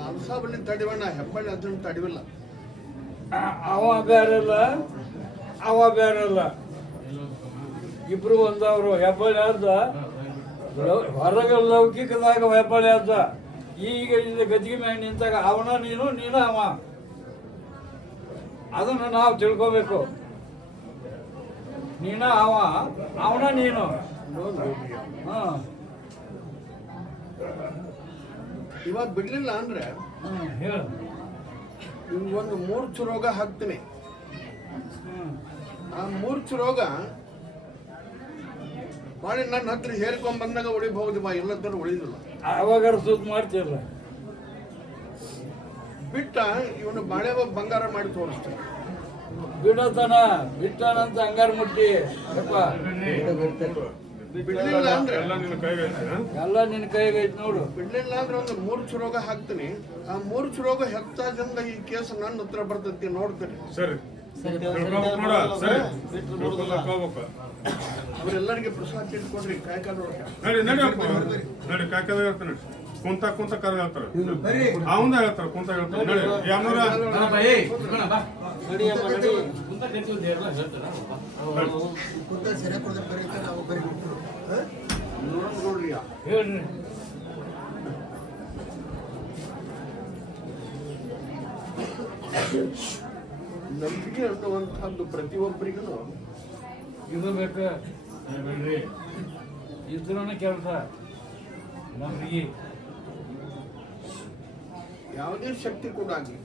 ಅಲ್ಸಾ ಬಳ್ಳಿ ತಡಿವಣ್ಣ ಹೆಬ್ಬಳ್ಳಿ ಅದನ್ನು ತಡಿವಿಲ್ಲ. ಅವ ಬೇರೆಲ್ಲ ಅವ ಬೇರೆಲ್ಲ ಇಬ್ರು ಒಂದವ್ರು. ಹೆಬ್ಬಳ್ಳಿ ಅರ್ಧ ಹೊರಗೆ ಲೌಕಿಕದಾಗ ಹೆಬ್ಬಳ್ಳಿ ಅರ್ಧ. ಈಗ ಇಲ್ಲಿ ಗದ್ದಿಗೆ ಮ್ಯಾಗ ನಿಂತಾಗ ಅವನ ನೀನು ಅವ. ಅದನ್ನು ನಾವು ತಿಳ್ಕೋಬೇಕು. ನೀನ ಅವ, ಅವನ ನೀನು. ಹಾಂ, ಇವಾಗ ಬಿಡ್ಲಿಲ್ಲ ಅಂದ್ರೆ ಹೇಳು. ನಿಮ್ಗೊಂದು ಮೂರ್ಛ ರೋಗ ಹಾಕ್ತೀನಿ. ಆ ಮೂರ್ಛ ರೋಗ ಮಾಡಿ ನನ್ನ ಹತ್ರ ಹೇರ್ಕೊಂಡ್ ಬಂದಾಗ ಉಳಿಬಹುದು ಬಾ, ಇಲ್ಲದ್ರ ಉಳಿದಿಲ್ಲ. ಅವಾಗ ಸುತ್ತ ಮಾಡ್ತಿರಲ್ಲ. ಬಿಟ್ಟ ಇವನು ಬಾಳೆ ಬಂಗಾರ ಮಾಡಿ ತೋರಿಸ್ತಾನೆ. ಬಿಡತನ ಬಿಟ್ಟನಂತ ಹಂಗಾರ ಮುಟ್ಟಿ ಬಿಡ್ಲಿಲ್ಲ ಅಂದ್ರೆ ಎಲ್ಲ ನಿನ್ನ ಕೈಗೈತೆ. ಎಲ್ಲ ನಿನ್ನ ಕೈಗೈತಿ ನೋಡು. ಬಿಡ್ಲಿಲ್ಲ ಅಂದ್ರೆ ಒಂದು ಮೂರ್ಛ ರೋಗ ಹಾಕ್ತೀನಿ. ಆ ಮೂರ್ಛ ರೋಗ ಹೆಚ್ಚಾದಿಂದ ಈ ಕೇಸ್ ನನ್ನ ಹತ್ರ ಬರ್ತೈತಿ, ನೋಡ್ತೀನಿ. ಸರಿ ತಿಳ್ಕೊಬೇಕು ನೋಡ. ಸರಿ ತಿಳ್ಕೊಬೇಕು. ಅವರೆಲ್ಲರಿಗೆ ಪ್ರಸಾದ ಇಟ್ಕೊಂಡ್ರಿ ಕಾಯ್ಕಾಲ ನಡಿ ನಡಿ ಅಪ್ಪ. ನಡಿ ಕಾಯ್ಕದ ಹೇಳ್ತಾನೆ. ಕುಂತ ಕರ ಹೇಳ್ತಾರೆ. ಅವಂದ ಹೇಳ್ತಾರೆ, ಕುಂತ ಹೇಳ್ತಾರೆ. ನಡಿ ಯಾಮೂರ ನೋಡ್ರಿ. ಹೇಳ್ರಿ. ನಂಬಿಕೆ ಅನ್ನುವಂಥದ್ದು ಪ್ರತಿಯೊಬ್ಬರಿಗೂ ಇದು ಬೇಕು. ಇದ್ರೂನು ಕೆಲಸ ನಂಬಿಕೆ. ಯಾವುದೇ ಶಕ್ತಿ ಕೂಡ ಆಗಲಿ,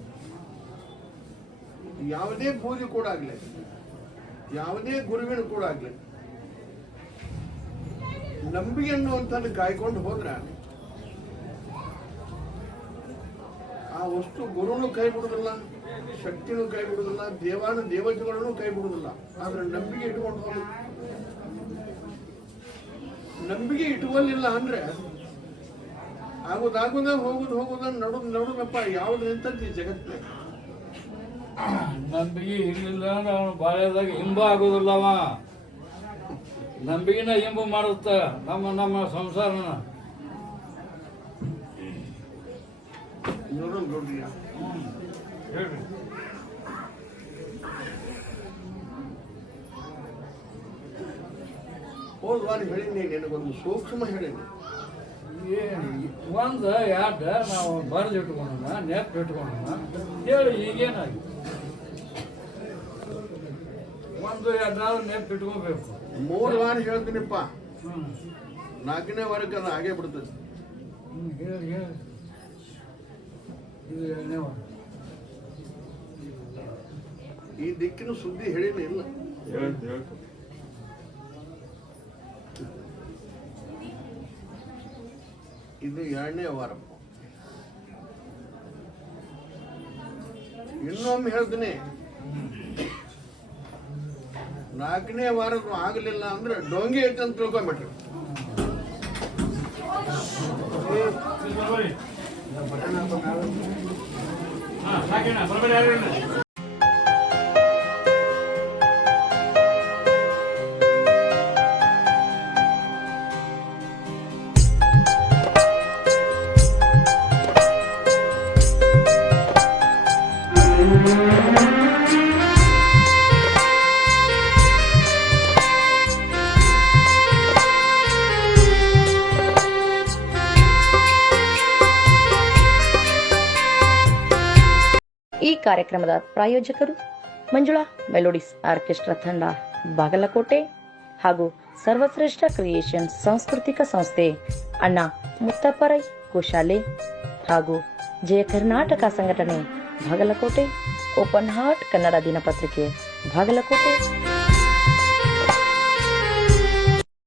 ಯಾವುದೇ ಪೂಜೆ ಕೂಡ ಆಗಲಿ, ಯಾವುದೇ ಗುರುವಿನ ಕೂಡ ಆಗಲಿ, ನಂಬಿಕೆ ಅನ್ನುವಂಥದ್ದು ಕಾಯ್ಕೊಂಡು ಹೋದ್ರೆ ಆ ವಸ್ತು ಗುರುನು ಕೈ ಬಿಡುದಿಲ್ಲ, ಶಕ್ತಿನೂ ಕೈ ಬಿಡುದಿಲ್ಲ, ದೇವತೆಗಳನ್ನು ಕೈ ಬಿಡುದಿಲ್ಲ. ಆದ್ರೆ ನಂಬಿಕೆ ಇಟ್ಕೊಂಡು ಹೋಗಿ, ನಂಬಿಕೆ ಇಟ್ಕೊಳ್ಳಿಲ್ಲ ಅಂದ್ರೆ ಆಗುದ ಹೋಗುದ ನಡುದಪ್ಪ ಯಾವ್ದು ನಿಂತಂತ ಜಗತ್ತಿನ. ನಂಬಿಕೆ ಇರಲಿಲ್ಲ ಅಂದ್ರೆ ಅವನು ಬಾಳ್ಯದಾಗ ಹಿಂಬ ಆಗೋದಿಲ್ಲವ. ನಂಬಿಕೆನ ಹಿಂಬ ಮಾಡುತ್ತ ನಮ್ಮ ಸಂಸಾರನ. ನೋಡ್ರಿ ಹೇಳ್ರಿ. ಹೋದ್ ವಾರ ಹೇಳಿನಿ, ನಿನಗೊಂದು ಸೂಕ್ಷ್ಮ ಹೇಳಿನಿ. ಒಂದು ಎರಡು ನಾವು ಬರೆದು ಇಟ್ಕೊಳ್ಳೋಣ, ನೆಪ್ ಇಟ್ಕೊಳ್ಳೋಣ ಹೇಳಿ. ಈಗೇನಾಗಿ ಒಂದು ಎರಡಾದ್ರೂ ನೆಪ್ ಇಟ್ಕೋಬೇಕು. 3 ವಾರ ಹೇಳ್ತೀನಿಪ್ಪ, 4ನೇ ವಾರಕ್ಕೆ ಅದು ಹಾಗೆ ಬಿಡ್ತದೆ. ಹೇಳಿ ಹೇಳಿ. ಇದು 2ನೇ ವಾರ. ಈ ದಿಕ್ಕಿನ ಸುದ್ದಿ ಹೇಳಿನೇ ಇಲ್ಲ. ಇದು 2ನೇ ವಾರ. ಇನ್ನೊಮ್ಮೆ ಹೇಳ್ತೀನಿ, 4ನೇ ವಾರದ್ದು ಆಗಲಿಲ್ಲ ಅಂದ್ರೆ ಡೊಂಗಿ ಐತೆ ಅಂತ ತಿಳ್ಕೊಂಬಿಟ್ರಿ. ಈ ಕಾರ್ಯಕ್ರಮದ ಪ್ರಾಯೋಜಕರು ಮಂಜುಳಾ ಮೆಲೋಡಿಸ್ ಆರ್ಕೆಸ್ಟ್ರಾ ತಂಡ ಬಾಗಲಕೋಟೆ ಹಾಗೂ ಸರ್ವಶ್ರೇಷ್ಠ ಕ್ರಿಯೇಷನ್ಸ್ ಸಾಂಸ್ಕೃತಿಕ ಸಂಸ್ಥೆ ಅಣ್ಣ ಮುತ್ತಪ್ಪರೈ ಗೋಶಾಲೆ ಹಾಗೂ ಜಯ ಕರ್ನಾಟಕ ಸಂಘಟನೆ ಬಾಗಲಕೋಟೆ, ಓಪನ್ ಹಾರ್ಟ್ ಕನ್ನಡ ದಿನಪತ್ರಿಕೆ ಬಾಗಲಕೋಟೆ.